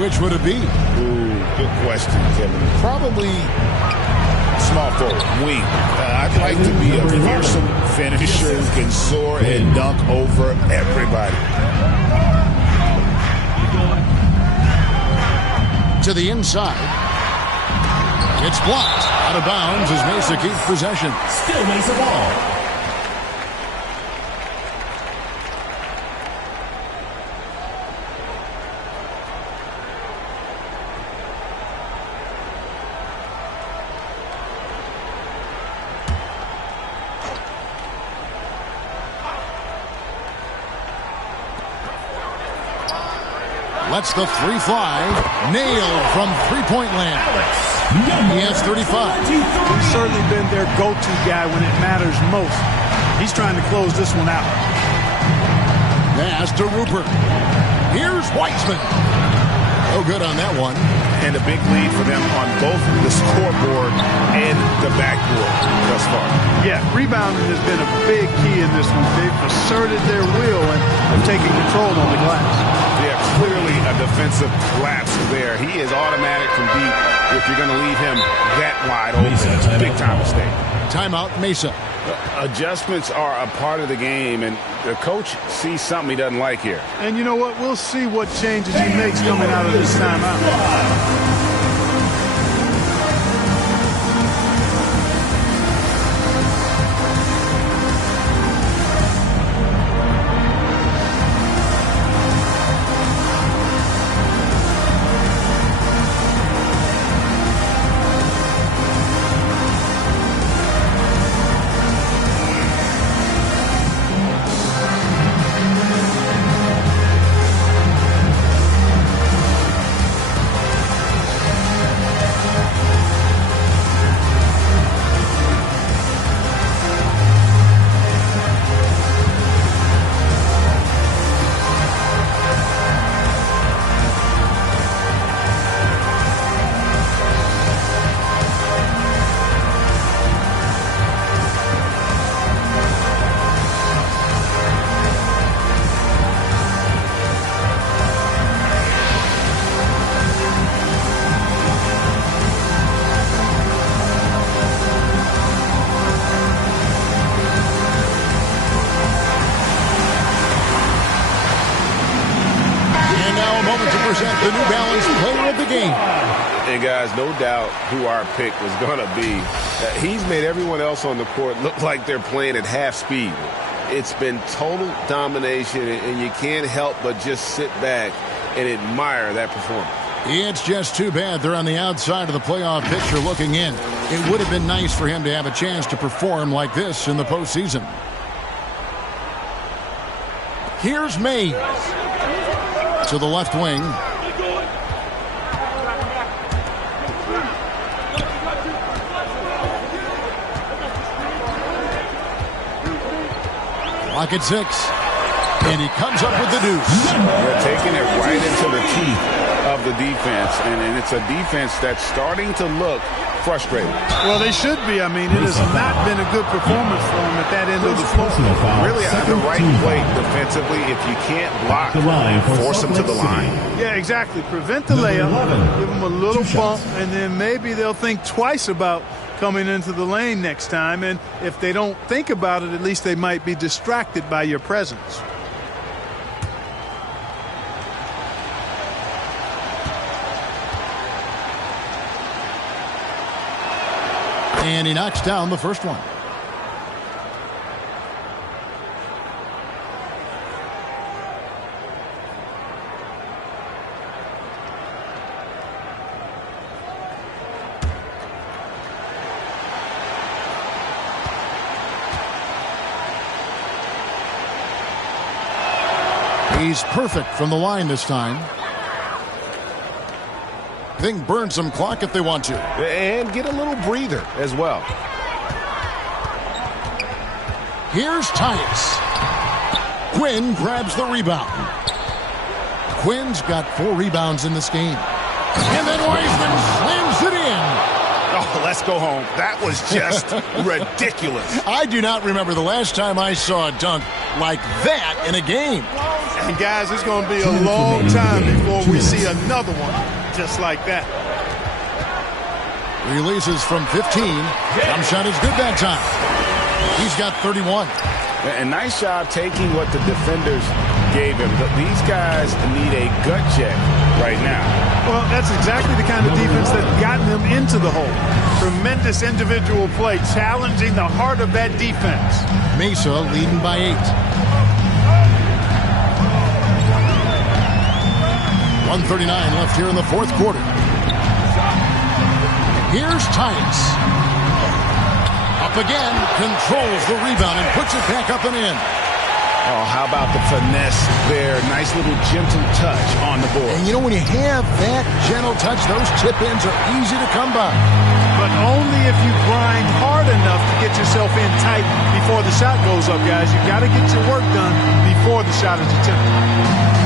which would it be? Ooh, good question, Kevin. Probably small forward, wing. I'd like to be a fearsome finisher who can soar and dunk over everybody. To the inside. It's blocked. Out of bounds as Mesa keeps possession. Still Mesa ball. Lets the three fly. Nailed from three-point land. He has 35. He's certainly been their go-to guy when it matters most. He's trying to close this one out. Pass to Rupert. Here's Weissman. No good on that one. And a big lead for them on both the scoreboard and the backboard thus far. Yeah, Rebounding has been a big key in this one. They've asserted their will and have taken control on the glass. Yeah, clearly a defensive lapse there. He is automatic from deep if you're going to leave him that wide open. Big time mistake. Timeout, Mesa. Adjustments are a part of the game, and the coach sees something he doesn't like here. And you know what? We'll see what changes he makes coming out of this timeout. The New Balance player of the game. And guys, no doubt who our pick was going to be. He's made everyone else on the court look like they're playing at half speed. It's been total domination, and you can't help but just sit back and admire that performance. It's just too bad they're on the outside of the playoff picture looking in. It would have been nice for him to have a chance to perform like this in the postseason. Here's Mays to the left wing. Clock at 6. And he comes up with the deuce. They're taking it right into the teeth of the defense. And it's a defense that's starting to look frustrated. Well, they should be. I mean, it has not been a good performance for them at that end of the floor. Really at the right play defensively. If you can't block, force them to the line. Yeah, exactly. Prevent the layup, give them a little bump, and then maybe they'll think twice about coming into the lane next time. And if they don't think about it, at least they might be distracted by your presence. And he knocks down the first one. He's perfect from the line this time. I think burn some clock if they want to. And get a little breather as well. Here's Tyus. Quinn grabs the rebound. Quinn's got 4 rebounds in this game. And then Wiseman slams it in. Oh, let's go home. That was just ridiculous. I do not remember the last time I saw a dunk like that in a game. And guys, it's going to be a long time before we see another one just like that. Releases from 15. Jump shot is good that time. He's got 31. And nice job taking what the defenders gave him. These guys need a gut check right now. Well, that's exactly the kind of defense that got them into the hole. Tremendous individual play, challenging the heart of that defense. Mesa leading by 8. 1:39 left here in the fourth quarter. Here's Tyus. Up again, controls the rebound and puts it back up and in. Oh, how about the finesse there? Nice little gentle touch on the board. And you know, when you have that gentle touch, those tip-ins are easy to come by. But only if you grind hard enough to get yourself in tight before the shot goes up, guys. You got to get your work done before the shot is attempted.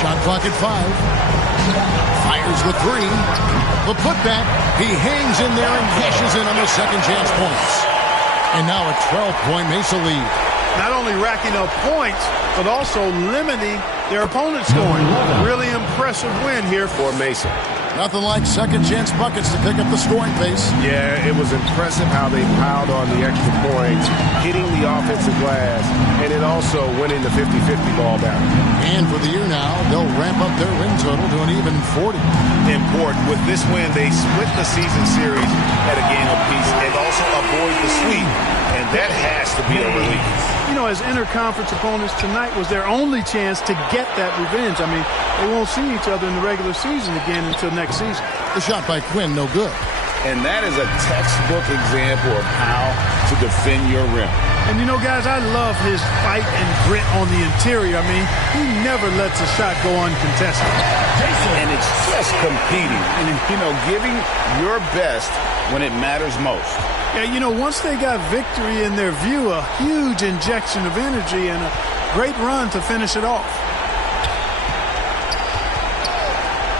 Shot clock at 5. Fires the three. The putback. He hangs in there and cashes in on the second chance points. And now a 12-point Mesa lead. Not only racking up points, but also limiting their opponent's scoring. Really impressive win here for Mesa. Nothing like second chance buckets to pick up the scoring pace. Yeah, it was impressive how they piled on the extra points, hitting the offensive glass, and then also winning the 50-50 ball battle. And for the year now, they'll ramp up their win total to an even 40. Important. With this win, they split the season series at a game apiece and also avoid the sweep. And that has to be a relief. You know, as interconference opponents, tonight was their only chance to get that revenge. I mean, they won't see each other in the regular season again until next season. The shot by Quinn, no good. And that is a textbook example of how to defend your rim. And you know, guys, I love his fight and grit on the interior. I mean, he never lets a shot go uncontested. And it's just competing and, you know, giving your best when it matters most. Yeah, you know, once they got victory in their view, a huge injection of energy and a great run to finish it off.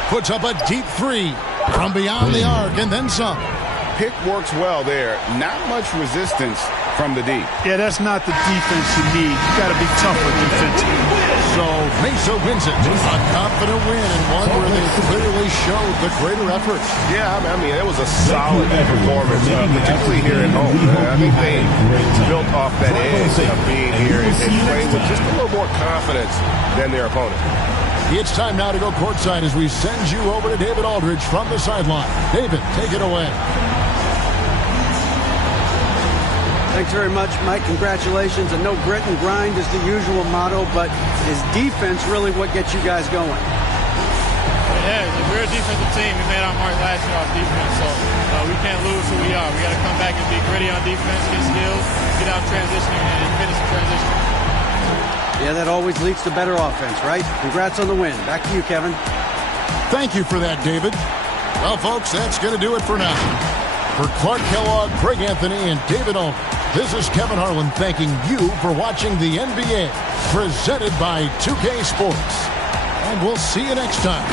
Puts up a deep three from beyond the arc and then some. Pick works well there. Not much resistance from the D. Yeah, that's not the defense you need. You got to be tougher defensively. So Mesa wins it. A confident win and one where they clearly showed the greater effort. Yeah, I mean, it was a solid performance, particularly here at home. I think they built off that edge of being here and playing with just a little more confidence than their opponent. It's time now to go courtside as we send you over to David Aldridge from the sideline. David, take it away. Thanks very much, Mike. Congratulations. And no grit and grind is the usual motto, but is defense really what gets you guys going? Yeah, we're a defensive team. We made our mark last year off defense, so we can't lose who we are. We got to come back and be gritty on defense, get skills, get out transitioning, and finish the transition. Yeah, that always leads to better offense, right? Congrats on the win. Back to you, Kevin. Thank you for that, David. Well, folks, that's going to do it for now. For Clark Kellogg, Greg Anthony, and David Owen, this is Kevin Harlan thanking you for watching the NBA, presented by 2K Sports. And we'll see you next time.